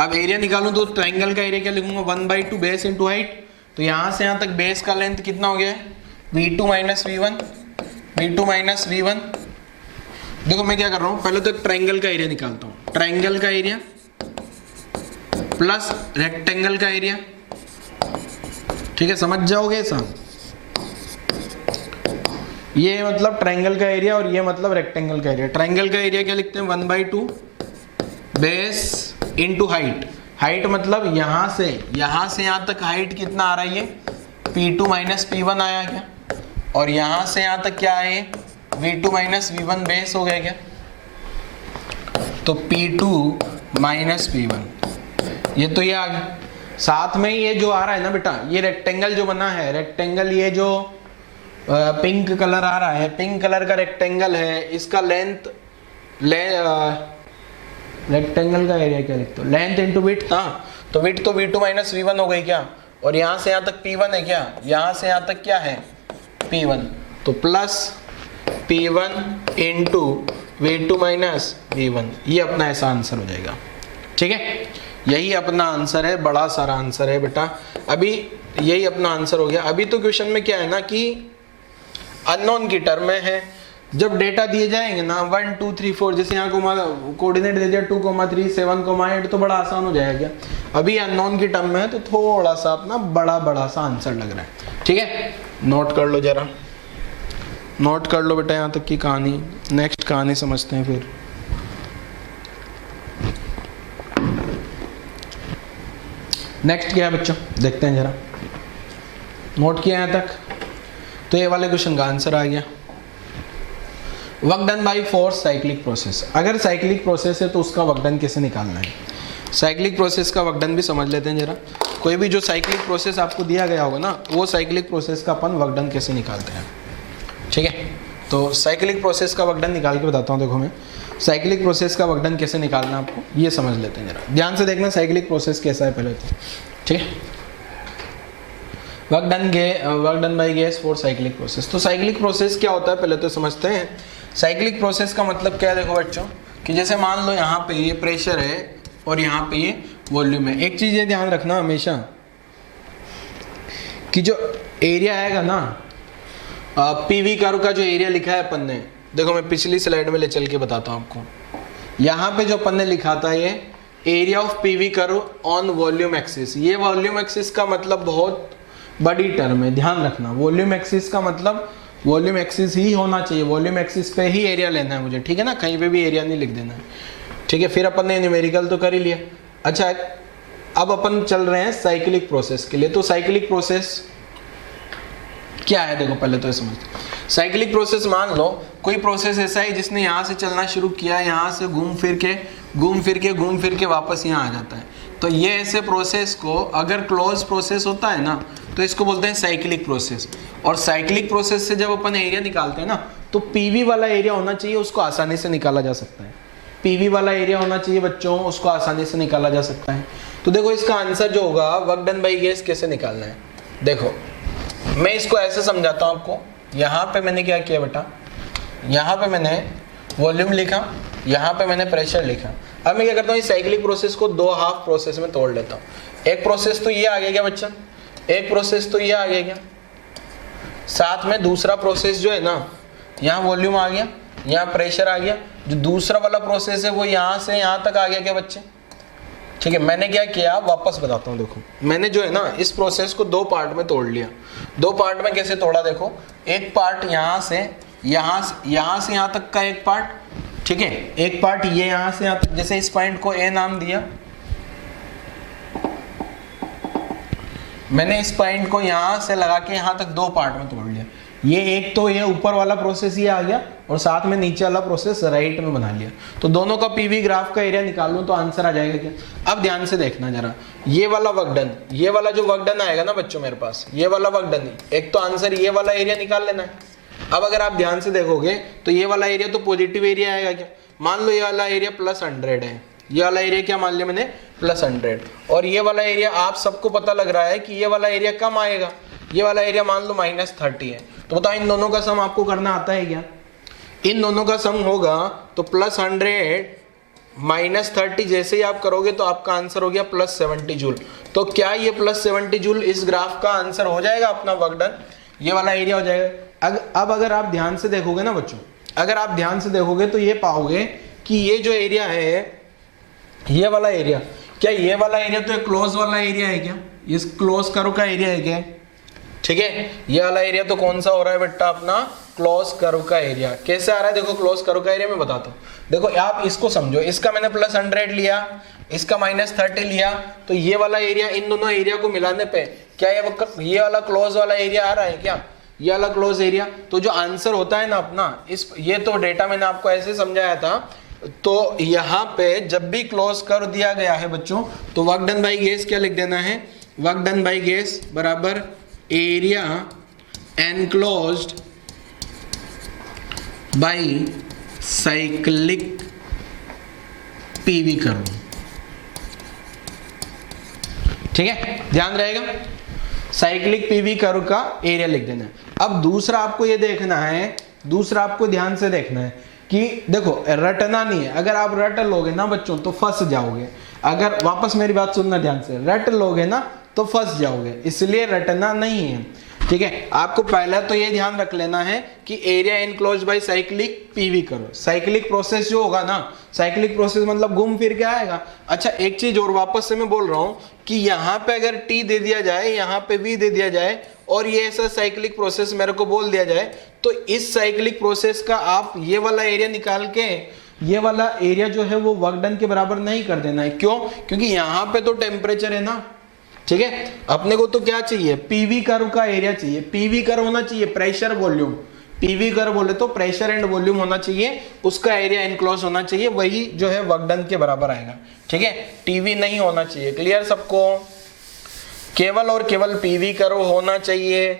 अब एरिया निकालूं तो ट्रायंगल का एरिया क्या लिखूंगा, 1/2 बेस इंटू हाइट। तो यहाँ से यहाँ तक बेस का लेंथ कितना हो गया है, V2 माइनस V1। देखो मैं क्या कर रहा हूँ, पहले तो एक ट्रायंगल का एरिया निकालता हूँ, ट्रायंगल का एरिया प्लस रेक्टेंगल का एरिया, ठीक है, समझ जाओगे सब। ये मतलब ट्रायंगल का एरिया और ये मतलब रेक्टेंगल का एरिया। ट्रायंगल का एरिया क्या लिखते हैं, 1/2 बेस इंटू हाइट। हाइट मतलब यहाँ से यहाँ तक हाइट कितना आ रहा है, ये P2 माइनस P1 आया क्या, और यहाँ से यहाँ तक क्या है, V2 माइनस V1 बेस हो गया क्या, तो P2 माइनस P1, ये तो ये आ गया। साथ में ये जो आ रहा है ना बेटा, ये रेक्टेंगल जो बना है, रेक्टेंगल ये जो पिंक कलर आ रहा है, पिंक कलर का रेक्टेंगल है, इसका लेंथ रेक्टेंगल का एरिया क्या लिखते हो, लेंथ इंटू विड्थ था, तो विड्थ तो V2 माइनस V1 हो गई क्या, और यहाँ से यहाँ तक P1 है क्या, यहाँ से यहाँ तक क्या है P1, तो plus P1 into V2 minus V1, ये अपना ऐसा आंसर हो जाएगा, ठीक है। यही अपना आंसर है, बड़ा सारा आंसर है बेटा, अभी यही अपना आंसर हो गया। अभी तो क्वेश्चन में क्या है ना कि अननोन की टर्म में है, जब डेटा दिए जाएंगे ना 1 2 3 4, जैसे यहाँ कोऑर्डिनेट दे दिया 2,3 7,8, तो बड़ा आसान हो जाएगा। अभी अननोन की टर्म में है तो थोड़ा सा अपना बड़ा सा आंसर लग रहा है, ठीक है। नोट कर लो जरा, नोट कर लो बेटा यहाँ तक की कहानी। नेक्स्ट कहानी समझते हैं फिर। नेक्स्ट क्या है बच्चों, देखते हैं जरा। नोट किया यहाँ तक, तो ये वाले क्वेश्चन का आंसर आ गया। Work done by force cyclic process. अगर साइक्लिक प्रोसेस है तो उसका वर्क डन कैसे निकालना है, साइक्लिक प्रोसेस का वर्क डन भी समझ लेते हैं जरा। कोई भी जो साइक्लिक प्रोसेस आपको दिया गया होगा ना, वो साइक्लिक प्रोसेस का अपन वर्क डन कैसे निकालते हैं, ठीक है। तो साइक्लिक प्रोसेस का वर्क डन निकाल के बताता हूँ। देखो मैं साइक्लिक प्रोसेस का वर्क डन कैसे निकालना आपको ये समझ लेते हैं जरा ध्यान से देखना। साइक्लिक प्रोसेस कैसा है पहले तो, ठीक है। Work done by gas for cyclic process. तो साइक्लिक प्रोसेस क्या होता है पहले तो समझते हैं। साइक्लिक प्रोसेस का मतलब क्या है, देखो बच्चों कि जैसे मान लो यहाँ पे ये प्रेशर है और यहाँ पे ये वॉल्यूम है। एक चीज ये ध्यान रखना हमेशा कि जो एरिया आएगा ना पीवी कर्व का जो एरिया लिखा है अपन ने, देखो मैं पिछली स्लाइड में ले चल के बताता हूँ आपको। यहाँ पे जो अपन ने लिखा था ये area of PV curve on volume axis. ये वॉल्यूम एक्सिस का मतलब बहुत बड़ी टर्म है, ध्यान रखना। वॉल्यूम एक्सिस का मतलब वॉल्यूम एक्सिस ही होना चाहिए, वॉल्यूम एक्सिस पे ही एरिया लेना है मुझे, ठीक है ना, कहीं पे भी एरिया नहीं लिख देना है, ठीक है। फिर अपन ने न्यूमेरिकल तो कर ही लिया। अच्छा अब अपन चल रहे हैं साइक्लिक प्रोसेस के लिए। तो साइक्लिक प्रोसेस क्या है देखो पहले तो ये समझ। साइक्लिक प्रोसेस मान लो कोई प्रोसेस ऐसा है जिसने यहाँ से चलना शुरू किया, यहाँ से घूम फिर के वापस यहाँ आ जाता है। तो ये ऐसे प्रोसेस को अगर क्लोज प्रोसेस होता है ना तो इसको बोलते हैं साइक्लिक प्रोसेस। और साइक्लिक प्रोसेस से जब अपन एरिया निकालते हैं ना तो पीवी वाला एरिया होना चाहिए, उसको आसानी से निकाला जा सकता है। पीवी वाला एरिया होना चाहिए बच्चों, उसको आसानी से निकाला जा सकता है। तो देखो इसका आंसर जो होगा वर्क डन बाय गैस कैसे निकालना है, देखो मैं इसको ऐसे समझाता हूँ आपको। यहाँ पे मैंने क्या किया बेटा, यहाँ पे मैंने वॉल्यूम लिखा, यहाँ पे मैंने प्रेशर लिखा। अब मैं क्या करता हूँ इस साइक्लिक प्रोसेस को दो हाफ प्रोसेस में तोड़ लेता हूँ। एक प्रोसेस तो ये आ गया क्या बच्चा, एक प्रोसेस तो ये आ गया क्या, साथ में दूसरा प्रोसेस जो है ना, यहाँ वॉल्यूम आ गया, यहाँ प्रेशर आ गया। जो दूसरा वाला प्रोसेस है वो यहाँ से यहाँ तक आ गया क्या बच्चे, ठीक है। मैंने क्या किया वापस बताता हूँ। देखो मैंने जो है ना इस प्रोसेस को दो पार्ट में तोड़ लिया। दो पार्ट में कैसे तोड़ा, देखो एक पार्ट यहाँ से यहाँ तक का एक पार्ट, ठीक है। एक पार्ट ये यहाँ से यहाँ तक, जैसे इस पॉइंट को ए नाम दिया, मैंने इस पॉइंट को यहाँ से लगा के यहाँ तक दो पार्ट में तोड़ लिया। ये एक तो ये ऊपर वाला प्रोसेस ये आ गया और साथ में नीचे वाला प्रोसेस राइट में बना लिया। तो दोनों का पीवी ग्राफ का एरिया निकाल लूं तो आंसर आ जाएगा क्या। अब ध्यान से देखना जरा, ये वाला वर्क डन, ये वाला जो वर्क डन आएगा ना बच्चों मेरे पास, ये वाला वर्क डन, एक तो आंसर ये वाला एरिया निकाल लेना है। अब अगर आप ध्यान से देखोगे तो ये वाला एरिया तो पॉजिटिव एरिया आएगा क्या। मान लो ये वाला एरिया +100 है, ये वाला एरिया क्या मान लिया मैंने +100, और ये वाला एरिया आप सबको पता लग रहा है कि ये वाला एरिया कम आएगा, ये वाला एरिया मान लो -30 है। तो बताओ इन दोनों का सम आपको करना आता है क्या। इन दोनों का सम होगा तो +100 -30 जैसे ही आप करोगे तो आपका आंसर हो गया +70 जूल। तो क्या ये +70 जूल इस ग्राफ का आंसर हो जाएगा अपना वर्क डन, ये वाला एरिया हो जाएगा। अब अगर आप ध्यान से देखोगे ना बच्चों, अगर आप ध्यान से देखोगे तो ये पाओगे कि ये जो एरिया है, ये वाला एरिया, क्या ये वाला एरिया तो क्लोज वाला एरिया है क्या, इस क्लोज कर्व का एरिया है क्या, ठीक है। ये वाला एरिया तो कौन सा हो रहा है बेटा अपना क्लोज कर्व का एरिया। कैसे आ रहा है देखो क्लोज कर्व का एरिया मैं बताता हूँ। देखो आप इसको समझो, इसका मैंने +100 लिया, इसका -30 लिया, तो ये वाला एरिया, इन दोनों एरिया को मिलाने पे क्या ये वाला क्लोज वाला एरिया आ रहा है क्या, ये वाला क्लोज एरिया। तो जो आंसर होता है ना अपना इस, ये तो डेटा मैंने आपको ऐसे समझाया था। तो यहाँ पे जब भी क्लोज कर्व दिया गया है बच्चों तो वर्क डन बाय गैस क्या लिख देना है, वर्क डन बाय गैस बराबर area enclosed by cyclic PV curve, ठीक है, ध्यान रहेगा। साइक्लिक पीवी कर्व का एरिया लिख देना है। अब दूसरा आपको ये देखना है, दूसरा आपको ध्यान से देखना है कि देखो रटना नहीं है। अगर आप रट लोगे ना बच्चों तो फंस जाओगे। अगर वापस मेरी बात सुनना ध्यान से, रट लोगे ना तो फंस जाओगे, इसलिए रटना नहीं है, ठीक है। आपको पहला तो ये ध्यान रख लेना है कि area enclosed by cyclic PV curve. Cyclic process जो होगा ना, साइक्लिक प्रोसेस मतलब घूम फिर के आएगा। अच्छा एक चीज और वापस से मैं बोल रहा हूं कि यहाँ पे अगर टी दे दिया जाए, यहाँ पे वी दे दिया जाए और ये ऐसा साइक्लिक प्रोसेस मेरे को बोल दिया जाए, तो इस साइक्लिक प्रोसेस का आप ये वाला एरिया निकाल के ये वाला एरिया जो है वो वर्क डन के बराबर नहीं कर देना है। क्यों, क्योंकि यहाँ पे तो टेम्परेचर है ना, ठीक है। अपने को तो क्या चाहिए, पीवी कर्व का एरिया चाहिए। पीवी कर्व होना चाहिए प्रेशर वॉल्यूम, पीवी कर्व बोले तो प्रेशर एंड वॉल्यूम होना चाहिए, उसका एरिया एनक्लोज होना चाहिए, वही जो है वर्क डन के बराबर आएगा, ठीक है। टीवी नहीं होना चाहिए, क्लियर सबको, केवल और केवल पीवी कर्व होना चाहिए।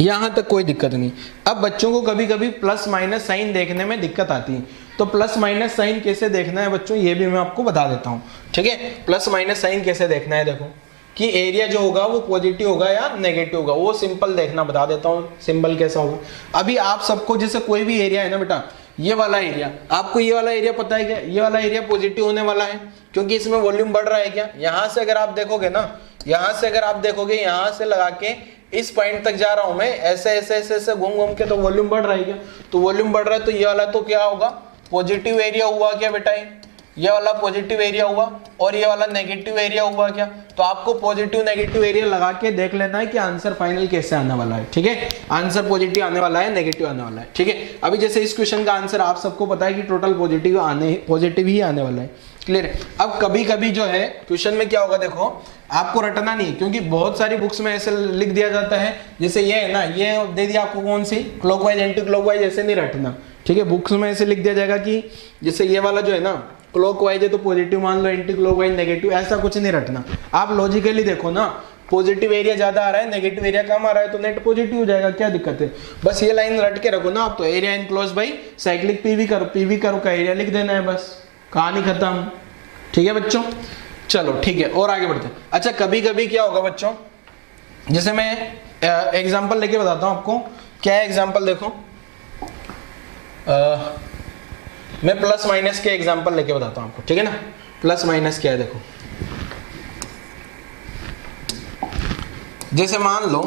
यहाँ तक कोई दिक्कत नहीं। अब बच्चों को कभी कभी प्लस माइनस साइन देखने में दिक्कत आती है, तो प्लस माइनस साइन कैसे देखना है बच्चों, ये भी मैं आपको बता देता हूँ। ठीक है, प्लस माइनस साइन कैसे देखना है, देखो कि एरिया जो होगा वो पॉजिटिव होगा या नेगेटिव होगा, वो सिंपल देखना बता देता हूँ। सिंपल कैसा होगा, अभी आप सबको जैसे कोई भी एरिया है ना बेटा, ये वाला एरिया, आपको ये वाला एरिया पता है क्या, ये वाला एरिया पॉजिटिव होने वाला है क्योंकि इसमें वॉल्यूम बढ़ रहा है क्या। यहाँ से अगर आप देखोगे ना, यहाँ से अगर आप देखोगे, यहाँ से लगा के इस पॉइंट तक जा रहा हूं मैं, ऐसे ऐसे ऐसे ऐसे घूम घूम के, तो वॉल्यूम बढ़ रहा है क्या, तो वॉल्यूम बढ़ रहा है, तो ये वाला तो क्या होगा, पॉजिटिव एरिया हुआ क्या बेटा, ये वाला पॉजिटिव एरिया हुआ और ये वाला नेगेटिव एरिया हुआ क्या। तो आपको पॉजिटिव नेगेटिव एरिया लगा के देख लेना है कि आंसर फाइनल कैसे आने वाला है। ठीक है, आंसर पॉजिटिव आने वाला है, नेगेटिव आने वाला है। ठीक है, अभी जैसे इस क्वेश्चन का आंसर आप सबको पता है कि टोटल पॉजिटिव ही आने वाला है। क्लियर है। अब कभी कभी जो है क्वेश्चन में क्या होगा, देखो आपको रटना नहीं, क्योंकि बहुत सारी बुक्स में ऐसे लिख दिया जाता है, जैसे ये है ना, ये दे दिया आपको कौन सी, क्लॉकवाइज एंटी क्लॉकवाइज, ऐसे नहीं रटना। ठीक है, बुक्स में ऐसे लिख दिया जाएगा कि जैसे ये वाला जो है ना क्लॉकवाइज है तो पॉजिटिव मान लो, एंटी क्लॉकवाइज नेगेटिव, ऐसा कुछ नहीं रटना। आप लॉजिकली देखो ना, पॉजिटिव एरिया ज्यादा आ रहा है, नेगेटिव एरिया कम आ रहा है, तो नेट पॉजिटिव हो जाएगा, क्या दिक्कत है। बस ये लाइन रट के रखो ना आप, तो area enclose by cyclic PV curve का एरिया लिख देना है, बस कहानी खत्म। ठीक है बच्चों, चलो ठीक है, और आगे बढ़ते हैं। अच्छा, कभी कभी क्या होगा बच्चों, जैसे मैं एग्जांपल लेके बताता हूं आपको। क्या है एग्जांपल, देखो मैं प्लस माइनस के एग्जांपल लेके बताता हूं आपको। ठीक है ना, प्लस माइनस क्या है, देखो जैसे मान लो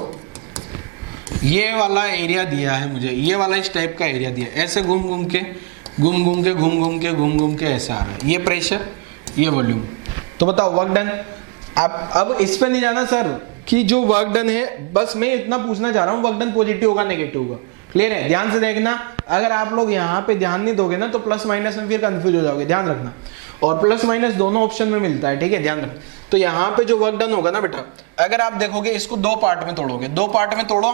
ये वाला एरिया दिया है मुझे, ये वाला इस टाइप का एरिया दिया है, ऐसे घूम घूम के ऐसे आ रहा है, ये प्रेशर, ये वॉल्यूम। तो बताओ वर्क डन। अब इस पे नहीं जाना सर कि जो वर्क डन है, बस मैं इतना पूछना चाह रहा हूँ, वर्क डन पॉजिटिव होगा नेगेटिव होगा। क्लियर है, ध्यान से देखना। अगर आप लोग यहाँ पे ध्यान नहीं दोगे ना तो प्लस माइनस में फिर कंफ्यूज हो जाओगे, ध्यान रखना। और प्लस माइनस दोनों ऑप्शन में मिलता है, ठीक है, ध्यान रखना। तो यहाँ पे जो वर्क डन होगा ना बेटा, अगर आप देखोगे इसको दो पार्ट में तोड़ोगे, दो पार्ट में तोड़ो।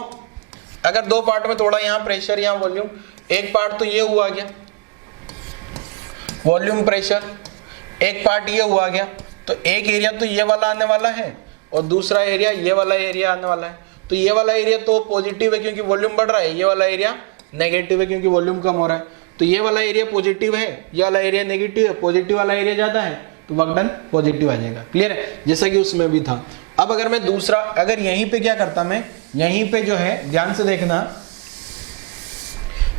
अगर दो पार्ट में तोड़ा, यहाँ प्रेशर यहाँ वॉल्यूम, एक पार्ट तो ये हुआ गया वॉल्यूम प्रेशर, एक पार्ट ये हुआ गया। तो एक एरिया तो ये वाला आने वाला है और दूसरा एरिया ये वाला एरिया आने वाला है। तो ये वाला एरिया तो पॉजिटिव है क्योंकि वॉल्यूम बढ़ रहा है, ये वाला एरिया नेगेटिव है क्योंकि वॉल्यूम कम हो रहा है। तो ये वाला एरिया पॉजिटिव है, ये वाला एरिया नेगेटिव है, पॉजिटिव वाला एरिया ज्यादा है तो वर्क डन पॉजिटिव आ जाएगा। क्लियर है, जैसा कि उसमें भी था। अब अगर मैं दूसरा, अगर यहीं पे क्या करता, मैं यहीं पे जो है ध्यान से देखना,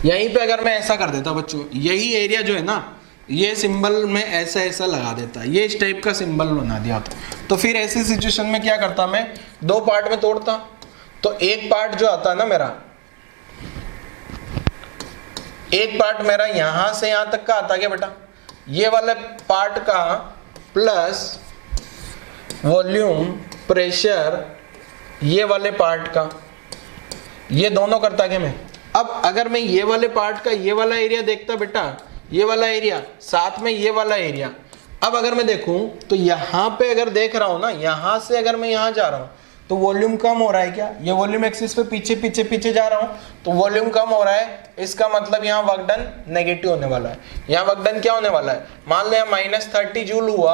यहीं पे अगर मैं ऐसा कर देता बच्चों, यही एरिया जो है ना, ये सिंबल में ऐसा ऐसा लगा देता, ये इस टाइप का सिंबल बना दिया तो फिर ऐसी सिचुएशन में क्या करता, मैं दो पार्ट में तोड़ता। तो एक पार्ट जो आता है ना मेरा, एक पार्ट मेरा यहां से यहां तक का आता क्या बेटा, ये वाला पार्ट का प्लस वॉल्यूम प्रेशर ये वाले पार्ट का, ये दोनों करता क्या मैं। अब अगर मैं ये वाले पार्ट का ये वाला एरिया देखता बेटा, ये वाला एरिया साथ में ये वाला एरिया, अब अगर मैं देखूं तो यहां पे अगर देख रहा हूं ना, यहां से अगर मैं यहां जा रहा हूं तो वॉल्यूम कम हो रहा है क्या, ये वॉल्यूम एक्सिस पे पीछे पीछे पीछे जा रहा हूं तो वॉल्यूम कम हो रहा है, इसका मतलब यहाँ वर्क डन नेगेटिव होने वाला है। यहाँ वर्क डन क्या होने वाला है, मान लो -30 जूल हुआ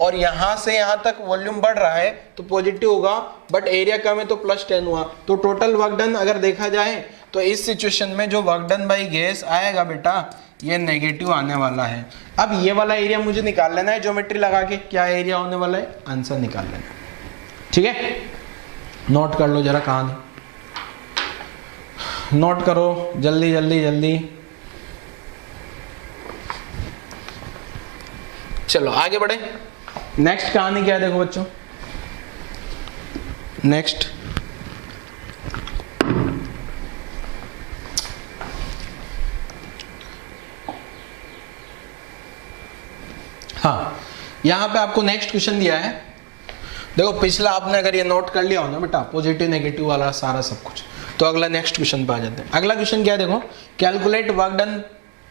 और यहां से यहां तक वॉल्यूम बढ़ रहा है तो पॉजिटिव होगा, बट एरिया कम है तो +10 हुआ। तो टोटल वर्क डन अगर देखा जाए तो इस सिचुएशन में जो वर्क डन बाई गैस आएगा बेटा, ये नेगेटिव आने वाला है। अब ये वाला एरिया मुझे निकाल लेना है ज्योमेट्री लगा के, क्या एरिया होने वाला है, आंसर निकाल लेना। ठीक है, नोट कर लो जरा, कहानी नोट करो जल्दी जल्दी जल्दी। चलो आगे बढ़े। नेक्स्ट कहानी क्या है, देखो बच्चों, नेक्स्ट हाँ, यहां पे आपको नेक्स्ट क्वेश्चन दिया है। देखो पिछला आपने अगर ये नोट कर लिया हो ना बेटा, पॉजिटिव नेगेटिव वाला सारा सब कुछ, तो अगला नेक्स्ट क्वेश्चन पे आ जाते हैं। अगला क्वेश्चन क्या है, देखो, calculate work done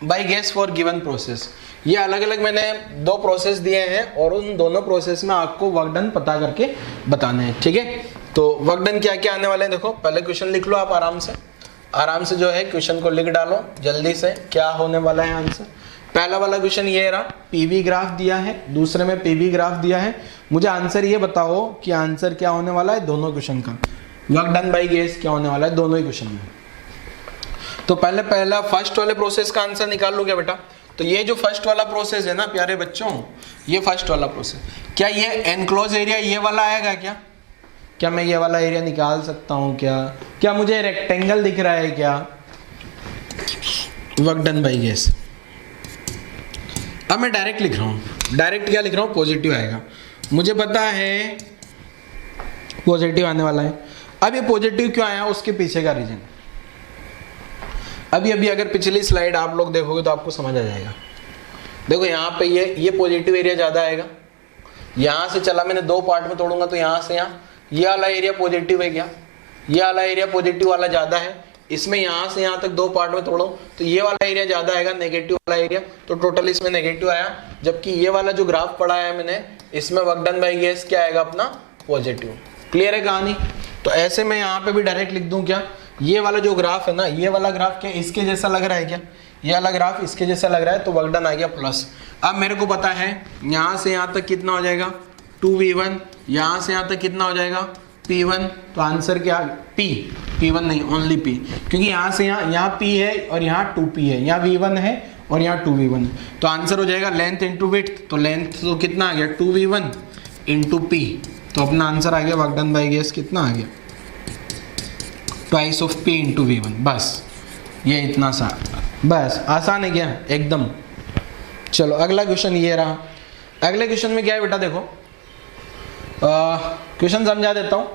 by gas for given process. ये अलग अलग मैंने दो प्रोसेस दिए हैं और उन दोनों प्रोसेस में आपको वर्क डन पता करके बताने हैं। ठीक है, तो वर्क डन क्या क्या आने वाले हैं, देखो पहले क्वेश्चन लिख लो आप आराम से जो है क्वेश्चन को लिख डालो जल्दी से, क्या होने वाला है आंसर। पहला वाला क्वेश्चन ये रहा, पीवी ग्राफ दिया है, दूसरे में पीवी ग्राफ दिया है। मुझे आंसर ये बताओ कि आंसर क्या होने वाला है दोनों क्वेश्चन का। वर्क डन बाय गैस क्या होने वाला है दोनों ही क्वेश्चन में। तो पहला फर्स्ट वाले प्रोसेस का आंसर निकाल लो क्या बेटा। तो ये जो फर्स्ट वाला प्रोसेस है ना प्यारे बच्चों, ये फर्स्ट वाला प्रोसेस, क्या ये एनक्लोज एरिया ये वाला आएगा क्या? क्या मैं ये वाला एरिया निकाल सकता हूँ क्या? क्या मुझे रेक्टेंगल दिख रहा है क्या? Work done by gas. अब मैं डायरेक्ट लिख रहा हूँ, डायरेक्ट क्या लिख रहा हूँ, पॉजिटिव आएगा, मुझे पता है पॉजिटिव आने वाला है। अब ये पॉजिटिव क्यों आया उसके पीछे का रीजन अभी अगर पिछली स्लाइड आप लोग देखोगे तो आपको समझ आ जाएगा। देखो यहाँ पे ये पॉजिटिव एरिया ज्यादा आएगा, यहाँ से चला मैंने दो पार्ट में तोड़ूंगा तो यहाँ से यहाँ ये वाला एरिया पॉजिटिव है क्या, ये वाला एरिया पॉजिटिव वाला ज्यादा है, इसमें यहाँ से यहाँ तक दो पार्ट में तोड़ो तो ये वाला एरिया ज्यादा आएगा नेगेटिव वाला एरिया, तो टोटल इसमें नेगेटिव आया। जबकि ये वाला जो ग्राफ पढ़ा है मैंने इसमें वर्क डन बाय गैस क्या आएगा अपना पॉजिटिव। क्लियर है कहानी? तो ऐसे मैं यहाँ पे भी डायरेक्ट लिख दूं क्या, ये वाला जो ग्राफ है ना ये वाला ग्राफ क्या इसके जैसा लग रहा है क्या, ये वाला ग्राफ इसके जैसा लग रहा है तो वर्क डन आ गया प्लस। अब मेरे को पता है यहाँ से यहाँ तक कितना हो जाएगा 2v1, यहाँ से यहाँ तक कितना हो जाएगा p1, तो आंसर क्या p1 नहीं ओनली p, क्योंकि यहाँ से यहाँ p है और यहाँ 2p है, यहाँ v1 है और यहाँ 2v1 है, तो आंसर हो जाएगा लेंथ इंटू विड्थ। तो लेंथ तो कितना आ गया 2v1 इंटू p, तो अपना आंसर आ गया वर्क डन बाय गैस कितना आ गया twice of p into v1। बस ये इतना सा, बस आसान है क्या एकदम। चलो अगला क्वेश्चन ये रहा। अगले क्वेश्चन में क्या है बेटा, देखो क्वेश्चन समझा देता हूँ।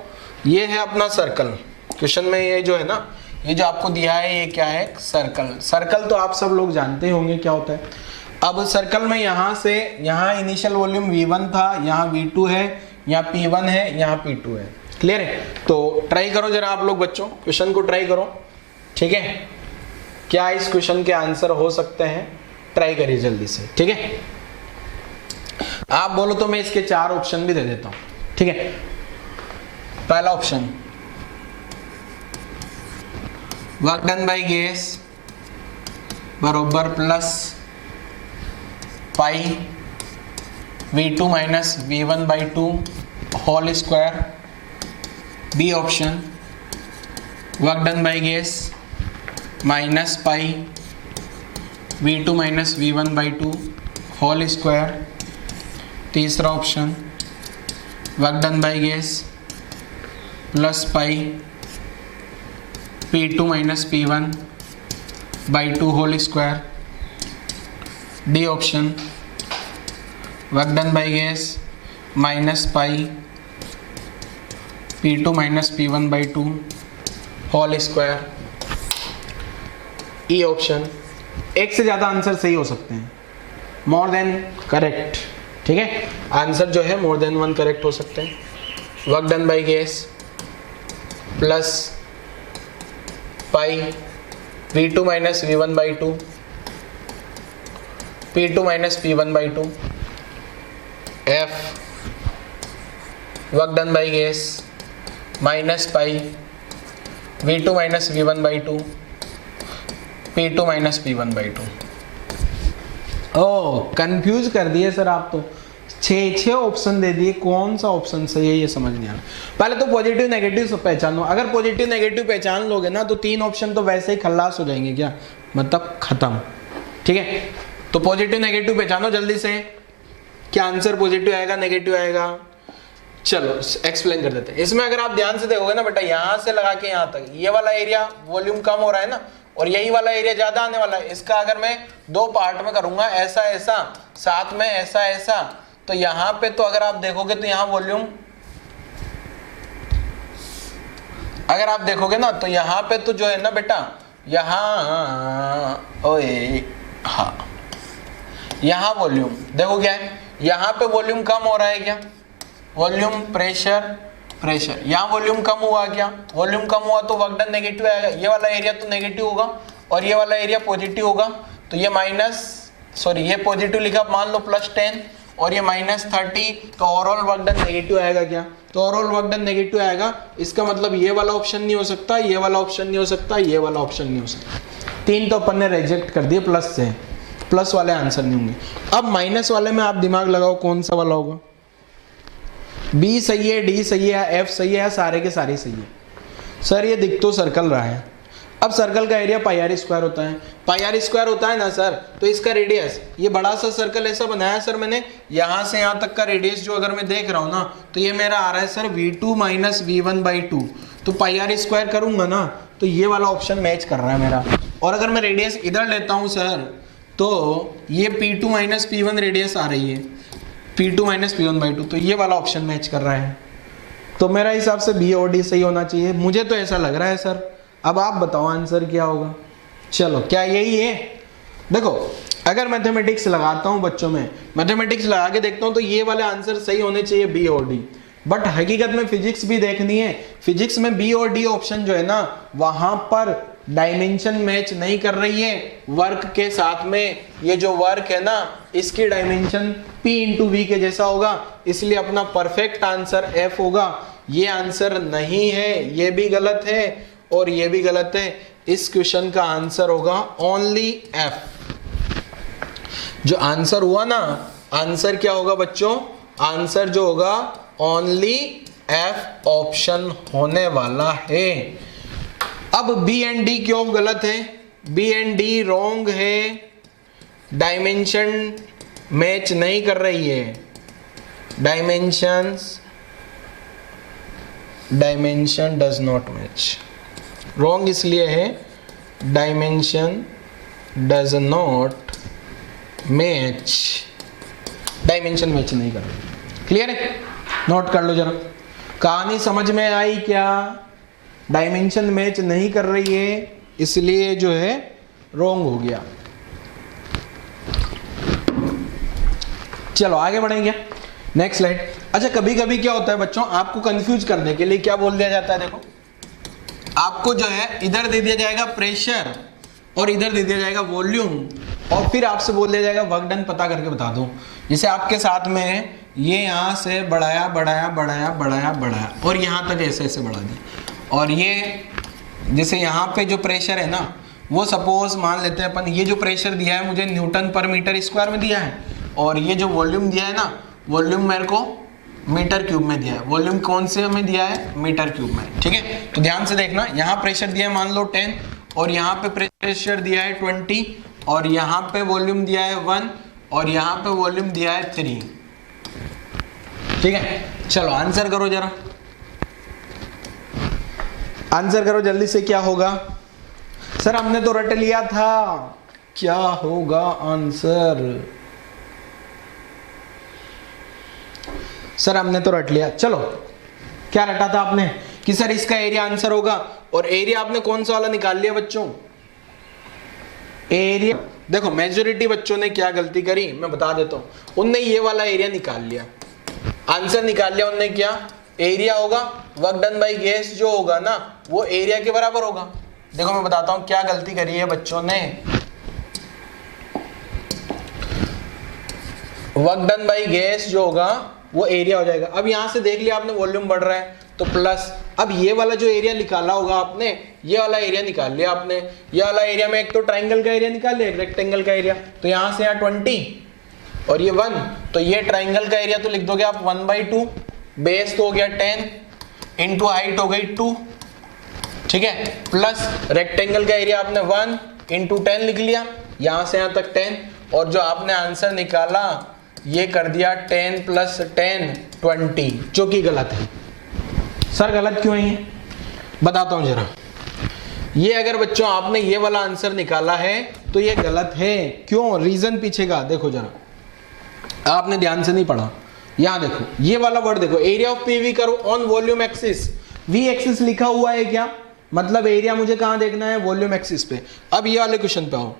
ये है अपना सर्कल, क्वेश्चन में ये जो है ना ये जो आपको दिया है ये क्या है सर्कल। सर्कल तो आप सब लोग जानते होंगे क्या होता है। अब सर्कल में यहाँ से यहाँ इनिशियल वॉल्यूम v1 था, यहाँ v2 है, यहाँ p1 है, यहाँ p2 है। क्लियर है? तो ट्राई करो जरा आप लोग बच्चों, क्वेश्चन को ट्राई करो, ठीक है? क्या इस क्वेश्चन के आंसर हो सकते हैं, ट्राई करिए जल्दी से, ठीक है? आप बोलो तो मैं इसके 4 ऑप्शन भी दे देता हूं, ठीक है? पहला option work done by gas बरोबर plus pi v2 minus v1 by 2 whole square. B option work done by gas minus pi v2 minus v1 by 2 whole square. तीसरा option work done by gas plus pi p2 minus p1 by 2 whole square. D option work done by gas minus pi p2 minus p1 by 2 whole square. E option, एक से ज़्यादा आंसर सही हो सकते हैं, मोर देन करेक्ट, ठीक है? आंसर जो है मोर देन 1 करेक्ट हो सकते हैं। Work done by gas plus pi v2 minus v1 by 2 p2 minus p1 by 2 if work done by gas minus pi v2 minus v1 by 2 p2 minus p1 by 2। ओ कंफ्यूज कर दिए सर आप तो, 6 ऑप्शन दे दिए, कौन सा ऑप्शन सही है ये समझ नहीं आ रहा। पहले तो पॉजिटिव नेगेटिव पहचानो, अगर पॉजिटिव नेगेटिव पहचान लोगे ना तो 3 ऑप्शन तो वैसे ही खल्लास हो जाएंगे, क्या मतलब खत्म, ठीक है? तो पॉजिटिव नेगेटिव पहचानो जल्दी से, क्या आंसर पॉजिटिव आएगा नेगेटिव आएगा। चलो एक्सप्लेन कर देते हैं। इसमें अगर आप ध्यान से देखोगे ना बेटा, यहाँ से लगा के यहाँ तक ये वाला एरिया वॉल्यूम कम हो रहा है ना, और यही वाला एरिया ज्यादा आने वाला है। इसका अगर मैं 2 पार्ट में करूंगा, ऐसा ऐसा साथ में ऐसा ऐसा, तो यहाँ पे तो अगर आप देखोगे तो यहाँ वॉल्यूम, अगर आप देखोगे ना तो यहाँ पे तो जो है ना बेटा, यहाँ ओए हाँ यहाँ वॉल्यूम देखो क्या है, यहाँ पे वॉल्यूम कम हो रहा है क्या, वॉल्यूम प्रेशर प्रेशर, यहाँ वॉल्यूम कम हुआ क्या, वॉल्यूम कम हुआ तो वर्क डन नेगेटिव आएगा। ये वाला एरिया तो नेगेटिव होगा और ये वाला एरिया पॉजिटिव होगा, तो ये ये पॉजिटिव लिखा मान लो +10 और ये -30, तो ओवरऑल वर्क डन नेगेटिव आएगा क्या, तो ओवरऑल वर्क डन नेगेटिव आएगा। इसका मतलब ये वाला ऑप्शन नहीं हो सकता, ये वाला ऑप्शन नहीं हो सकता, ये वाला ऑप्शन नहीं हो सकता। 3 तो अपन ने रिजेक्ट कर दिए प्लस से, प्लस वाले आंसर नहीं होंगे। अब माइनस वाले में आप दिमाग लगाओ कौन सा वाला होगा। बी सही है, डी सही है, एफ सही है, सारे के सारे सही है। सर ये दिख तो सर्कल रहा है, अब सर्कल का एरिया पाई आर स्क्वायर होता है, पाई आर स्क्वायर होता है ना सर, तो इसका रेडियस, ये बड़ा सा सर्कल ऐसा बनाया सर मैंने, यहाँ से यहाँ तक का रेडियस जो अगर मैं देख रहा हूँ ना, तो ये मेरा आ रहा है सर v2 माइनस v1/2, तो पाई आर स्क्वायर करूंगा ना तो ये वाला ऑप्शन मैच कर रहा है मेरा। और अगर मैं रेडियस इधर लेता हूँ सर, तो ये p2 माइनस p1 रेडियस आ रही है, p2 माइनस p1/2, तो ये वाला ऑप्शन मैच कर रहा है। तो मेरा हिसाब से बी और डी सही होना चाहिए, मुझे तो ऐसा लग रहा है सर। अब आप बताओ आंसर क्या होगा। चलो क्या यही है? देखो अगर मैथमेटिक्स लगाता हूँ बच्चों में, मैथमेटिक्स लगा के देखता हूँ तो ये वाले आंसर सही होने चाहिए बी और डी, बट हकीकत में फिजिक्स भी देखनी है। फिजिक्स में बी और डी ऑप्शन जो है ना, वहां पर डायमेंशन मैच नहीं कर रही है वर्क के साथ में। ये जो वर्क है ना, इसकी डायमेंशन P इंटू वी के जैसा होगा, इसलिए अपना परफेक्ट आंसर F होगा। ये आंसर नहीं है, ये भी गलत है और ये भी गलत है। इस क्वेश्चन का आंसर होगा ओनली F। जो आंसर हुआ ना, आंसर क्या होगा बच्चों? आंसर जो होगा ओनली F ऑप्शन होने वाला है। अब बी एंड डी क्यों गलत है? बी एंड डी रॉन्ग है, डायमेंशन मैच नहीं कर रही है, dimension does not match. Wrong इसलिए है, dimension does not match, dimension match नहीं कर रही। क्लियर है? नोट कर लो जरा, कहानी समझ में आई क्या? डायमेंशन मैच नहीं कर रही है, इसलिए जो है रॉन्ग हो गया। चलो आगे बढ़ेंगे, नेक्स्ट स्लाइड। अच्छा कभी कभी क्या होता है बच्चों, आपको कंफ्यूज करने के लिए क्या बोल दिया जाता है, देखो आपको जो है इधर दे दिया जाएगा प्रेशर और इधर दे दिया जाएगा वॉल्यूम, और फिर आपसे बोल दिया जाएगा वर्क डन पता करके बता दो। जैसे आपके साथ में है, ये यहाँ से बढ़ाया बढ़ाया बढ़ाया बढ़ाया बढ़ाया और यहाँ तक ऐसे ऐसे बढ़ा दिया, और ये जैसे यहाँ पे जो प्रेशर है ना, वो सपोज मान लेते हैं अपन, ये जो प्रेशर दिया है मुझे न्यूटन पर मीटर स्क्वायर में दिया है, और ये जो वॉल्यूम दिया है ना, वॉल्यूम मेरे को मीटर क्यूब में दिया है। वॉल्यूम कौन से में दिया है? मीटर क्यूब में। ठीक है, तो ध्यान से देखना, यहाँ प्रेशर दिया है मान लो 10, और यहाँ पे प्रेशर दिया है 20, और यहाँ पे वॉल्यूम दिया है 1, और यहाँ पे वॉल्यूम दिया है 3। ठीक है, चलो आंसर करो जरा, आंसर करो जल्दी से। क्या होगा सर? हमने तो रट लिया था, क्या होगा आंसर? सर हमने तो रट लिया। चलो क्या रटा था आपने कि सर इसका एरिया आंसर होगा, और एरिया आपने कौन सा वाला निकाल लिया बच्चों? एरिया देखो मेजॉरिटी बच्चों ने क्या गलती करी मैं बता देता हूं, उनने ये वाला एरिया निकाल लिया, आंसर निकाल लिया उनने। क्या एरिया होगा? वर्क डन बाय गैस जो होगा ना, वो एरिया के बराबर होगा। देखो मैं बताता हूं क्या गलती करी है बच्चों ने। वर्क डन बाय गैस जो होगा वो एरिया हो जाएगा। अब यहां से देख लिया आपने वॉल्यूम बढ़ रहा है तो प्लस, अब ये वाला जो एरिया निकाला होगा आपने, ये वाला एरिया निकाल लिया आपने। ये वाला एरिया में एक तो ट्राइंगल का एरिया निकाल लिया, एक रेक्टेंगल का एरिया, तो यहां से यहाँ 20 और ये 1, तो ये ट्राइंगल का एरिया तो लिख दोगे आप 1/2, बेस तो हो गया 10 इंटू हाइट हो गई 2। ठीक है, प्लस रेक्टेंगल का एरिया आपने 1 इंटू 10 लिख लिया, यहां से यहां तक 10, और जो आपने आंसर निकाला ये कर दिया 10 + 10 20, जो कि गलत है। सर गलत क्यों है? बताता हूं जरा। ये अगर बच्चों आपने ये वाला आंसर निकाला है तो ये गलत है। क्यों? रीजन पीछे का देखो जरा, आपने ध्यान से नहीं पढ़ा। यहां देखो ये वाला वर्ड देखो, area of PV curve on volume axis, we axis लिखा हुआ है क्या, मतलब एरिया मुझे कहां देखना है? वॉल्यूम एक्सिस पे। अब ये वाले क्वेश्चन पे आओ,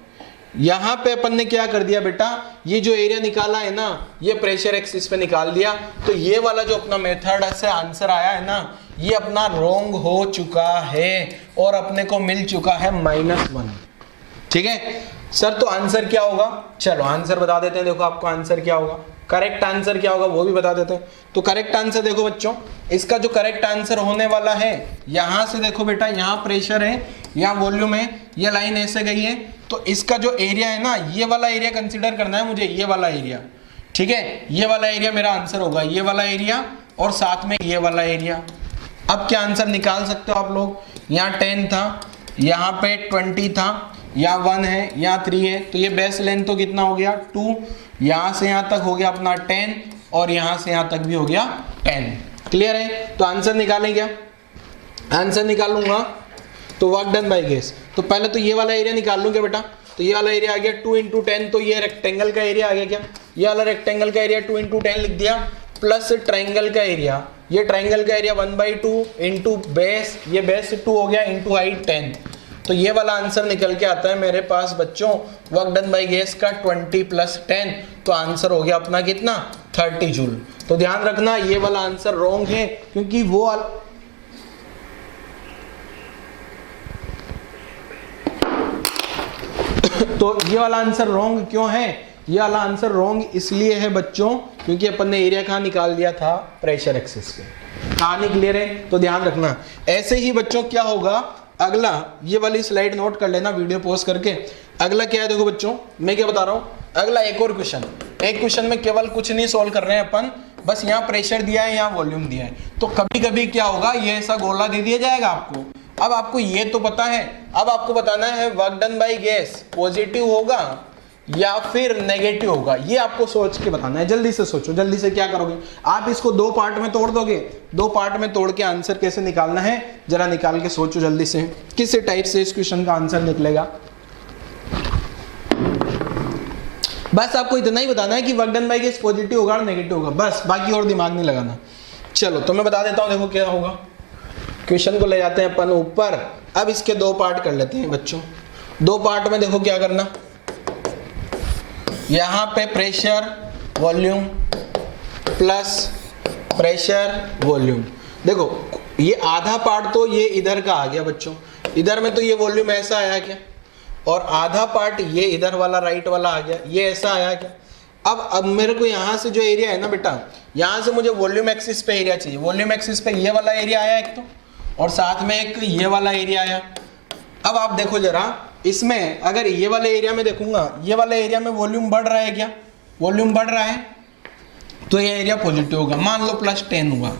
यहां पे अपन ने क्या कर दिया बेटा, ये जो एरिया निकाला है ना, ये प्रेशर एक्सिस पे निकाल दिया, तो ये वाला जो अपना मेथड से आंसर आया है ना, ये अपना रॉन्ग हो चुका है और अपने को मिल चुका है -1। ठीक है सर, तो आंसर क्या होगा? चलो आंसर बता देते हैं। देखो आपको आंसर क्या होगा, करेक्ट आंसर क्या होगा वो भी बता देते हैं। तो करेक्ट आंसर देखो बच्चों, इसका जो करेक्ट आंसर होने वाला है, यहां से देखो बेटा, यहाँ प्रेशर है, यहाँ वॉल्यूम है, ये लाइन ऐसे गई है, तो इसका जो एरिया है ना, ये वाला एरिया कंसीडर करना है मुझे, ये वाला एरिया। ठीक है, ये वाला एरिया मेरा आंसर होगा, ये वाला एरिया और साथ में ये वाला एरिया। अब क्या आंसर निकाल सकते हो आप लोग, यहाँ 10 था, यहाँ पे 20 था, यहाँ 1 है, यहाँ 3 है, तो ये बेस लेंथ तो कितना हो गया 2, यहाँ से यहाँ तक हो गया अपना 10 और यहाँ से यहाँ तक भी हो गया 10। क्लियर है? तो आंसर निकालें क्या, आंसर निकालूंगा तो वर्क डन बाय गेस। तो पहले तो ये वाला एरिया निकाल लूँ क्या बेटा, तो ये वाला एरिया आ गया 2 × 10, तो ये रेक्टेंगल का एरिया आ गया क्या, ये वाला रेक्टेंगल का एरिया 2 × 10 लिख दिया, प्लस ट्राइंगल का एरिया, ये ट्राइंगल का एरिया 1/2 इंटू बेस, ये बेस 2 हो गया इंटू हाइट 10। तो ये वाला आंसर निकल के आता है मेरे पास बच्चों वर्क डन बाय गेस का 20 + 10, तो आंसर हो गया अपना कितना 30 जूल। तो ध्यान रखना ये वाला आंसर रॉन्ग है, क्योंकि वो तो ये वाला आंसर रॉन्ग क्यों है, ये वाला आंसर रॉन्ग इसलिए है बच्चों क्योंकि अपन ने एरिया कहाँ निकाल दिया था, प्रेशर एक्सिस पे। कहानी क्लियर है? तो ध्यान रखना। ऐसे ही बच्चों क्या होगा, अगला ये वाली स्लाइड नोट कर लेना वीडियो पॉज करके। अगला क्या है देखो बच्चों, मैं क्या बता रहा हूँ, अगला एक और क्वेश्चन, एक क्वेश्चन में केवल कुछ नहीं सोल्व कर रहे हैं अपन, बस यहाँ प्रेशर दिया है, यहाँ वॉल्यूम दिया है। तो कभी कभी क्या होगा, ये ऐसा गोला दे दिया जाएगा आपको। अब आपको ये तो पता है, अब आपको बताना है work done by gas positive होगा या फिर नेगेटिव होगा, ये आपको सोच के बताना है। जल्दी से सोचो, जल्दी से क्या करोगे आप, इसको 2 पार्ट में तोड़ दोगे, 2 पार्ट में तोड़ के आंसर कैसे निकालना है जरा निकाल के सोचो जल्दी से, किस टाइप से इस क्वेश्चन का आंसर निकलेगा। बस आपको इतना ही बताना है कि work done by gas positive होगा और नेगेटिव होगा, बस, बाकी और दिमाग नहीं लगाना। चलो तो मैं बता देता हूं, देखो क्या होगा। क्वेश्चन को ले जाते हैं अपन ऊपर। अब इसके 2 पार्ट कर लेते हैं बच्चों। 2 पार्ट में देखो क्या करना, यहाँ पे pressure volume plus pressure volume. देखो ये आधा पार्ट तो ये इधर का आ गया बच्चों, इधर में तो ये वॉल्यूम ऐसा आया क्या, और आधा पार्ट ये इधर वाला राइट वाला आ गया, ये ऐसा आया क्या। अब मेरे को यहाँ से जो एरिया है ना बेटा, यहाँ से मुझे वॉल्यूम एक्सिस पे एरिया चाहिए। वॉल्यूम एक्सिस पे ये वाला एरिया आया एक तो, और साथ में एक ये वाला एरिया आया। अब आप देखो जरा, इसमें अगर ये वाले एरिया में देखूंगा, ये वाले एरिया में वॉल्यूम बढ़ रहा है क्या, वॉल्यूम बढ़ रहा है, तो ये एरिया पॉजिटिव होगा, मान लो +10 हुआ।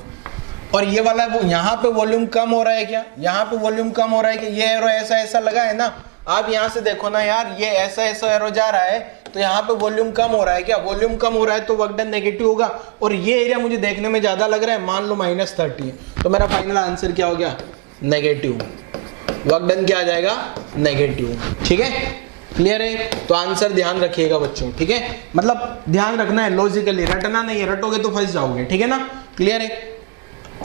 और ये वाला यहाँ पे वॉल्यूम कम हो रहा है क्या, यहाँ पे वॉल्यूम कम हो रहा है कि ये एरो ऐसा ऐसा लगा है ना। आप यहाँ से देखो ना यार, ये ऐसा ऐसा एरो जा रहा है, तो यहाँ पे वॉल्यूम कम हो रहा है क्या, वॉल्यूम कम हो रहा है तो वर्क डन नेगेटिव होगा। और ये एरिया मुझे देखने में ज्यादा लग रहा है, मान लो -30, तो मेरा फाइनल आंसर क्या हो गया, नेगेटिव। वर्क डन क्या आ जाएगा, नेगेटिव। ठीक है, क्लियर है? तो आंसर ध्यान रखिएगा बच्चों, ठीक है, मतलब ध्यान रखना है, लॉजिकली रटना नहीं है, रटोगे तो फंस जाओगे, ठीक है ना, क्लियर है।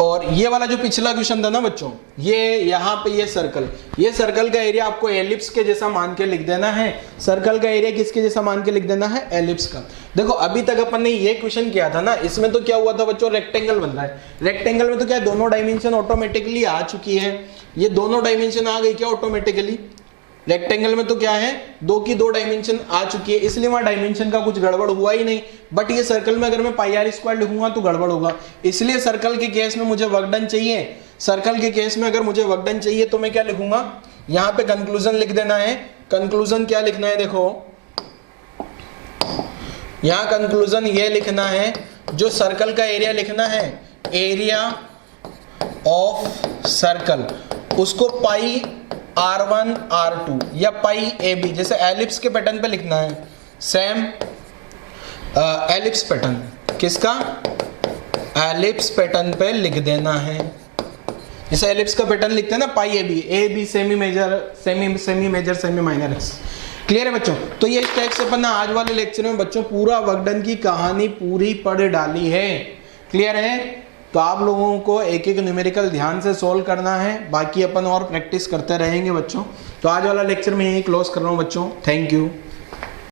और ये वाला जो पिछला क्वेश्चन था ना बच्चों, ये यहाँ पे ये सर्कल का एरिया आपको एलिप्स के जैसा मान के लिख देना है। सर्कल का एरिया किसके जैसा मान के लिख देना है, एलिप्स का। देखो अभी तक अपन ने ये क्वेश्चन किया था ना, इसमें तो क्या हुआ था बच्चों, रेक्टेंगल बन रहा है। रेक्टेंगल में तो क्या दोनों डायमेंशन ऑटोमेटिकली आ चुकी है, ये दोनों डायमेंशन आ गई क्या ऑटोमेटिकली। रेक्टेंगल में तो क्या है, 2 की 2 डायमेंशन आ चुकी है, इसलिए वहां डायमेंशन का कुछ गड़बड़ हुआ ही नहीं। बट ये सर्कल में अगर मैं πr² लिखूंगा तो गड़बड़ होगा, इसलिए सर्कल के केस में मुझे वर्क डन चाहिए। सर्कल के केस में अगर मुझे वर्क डन चाहिए तो मैं क्या लिखूंगा, यहाँ पे कंक्लूजन लिख देना है। कंक्लूजन क्या लिखना है, देखो यहाँ कंक्लूजन ये लिखना है, जो सर्कल का एरिया लिखना है, एरिया ऑफ सर्कल, उसको πr1 r2 या πab, जैसे एलिप्स के पैटर्न पे लिखना है। सेम एलिप्स पैटर्न, किसका, एलिप्स पैटर्न पे लिख देना है। जैसे एलिप्स का पैटर्न लिखते हैं ना, πab, semi major semi minor X. Clear है बच्चों? तो ये इस टाइप से अपन आज वाले लेक्चर में बच्चों पूरा वर्क डन की कहानी पूरी पढ़ डाली है। क्लियर है? तो आप लोगों को एक एक न्यूमेरिकल ध्यान से सोल्व करना है, बाकी अपन और प्रैक्टिस करते रहेंगे बच्चों। तो आज वाला लेक्चर में यही क्लोज कर रहा हूँ बच्चों, थैंक यू।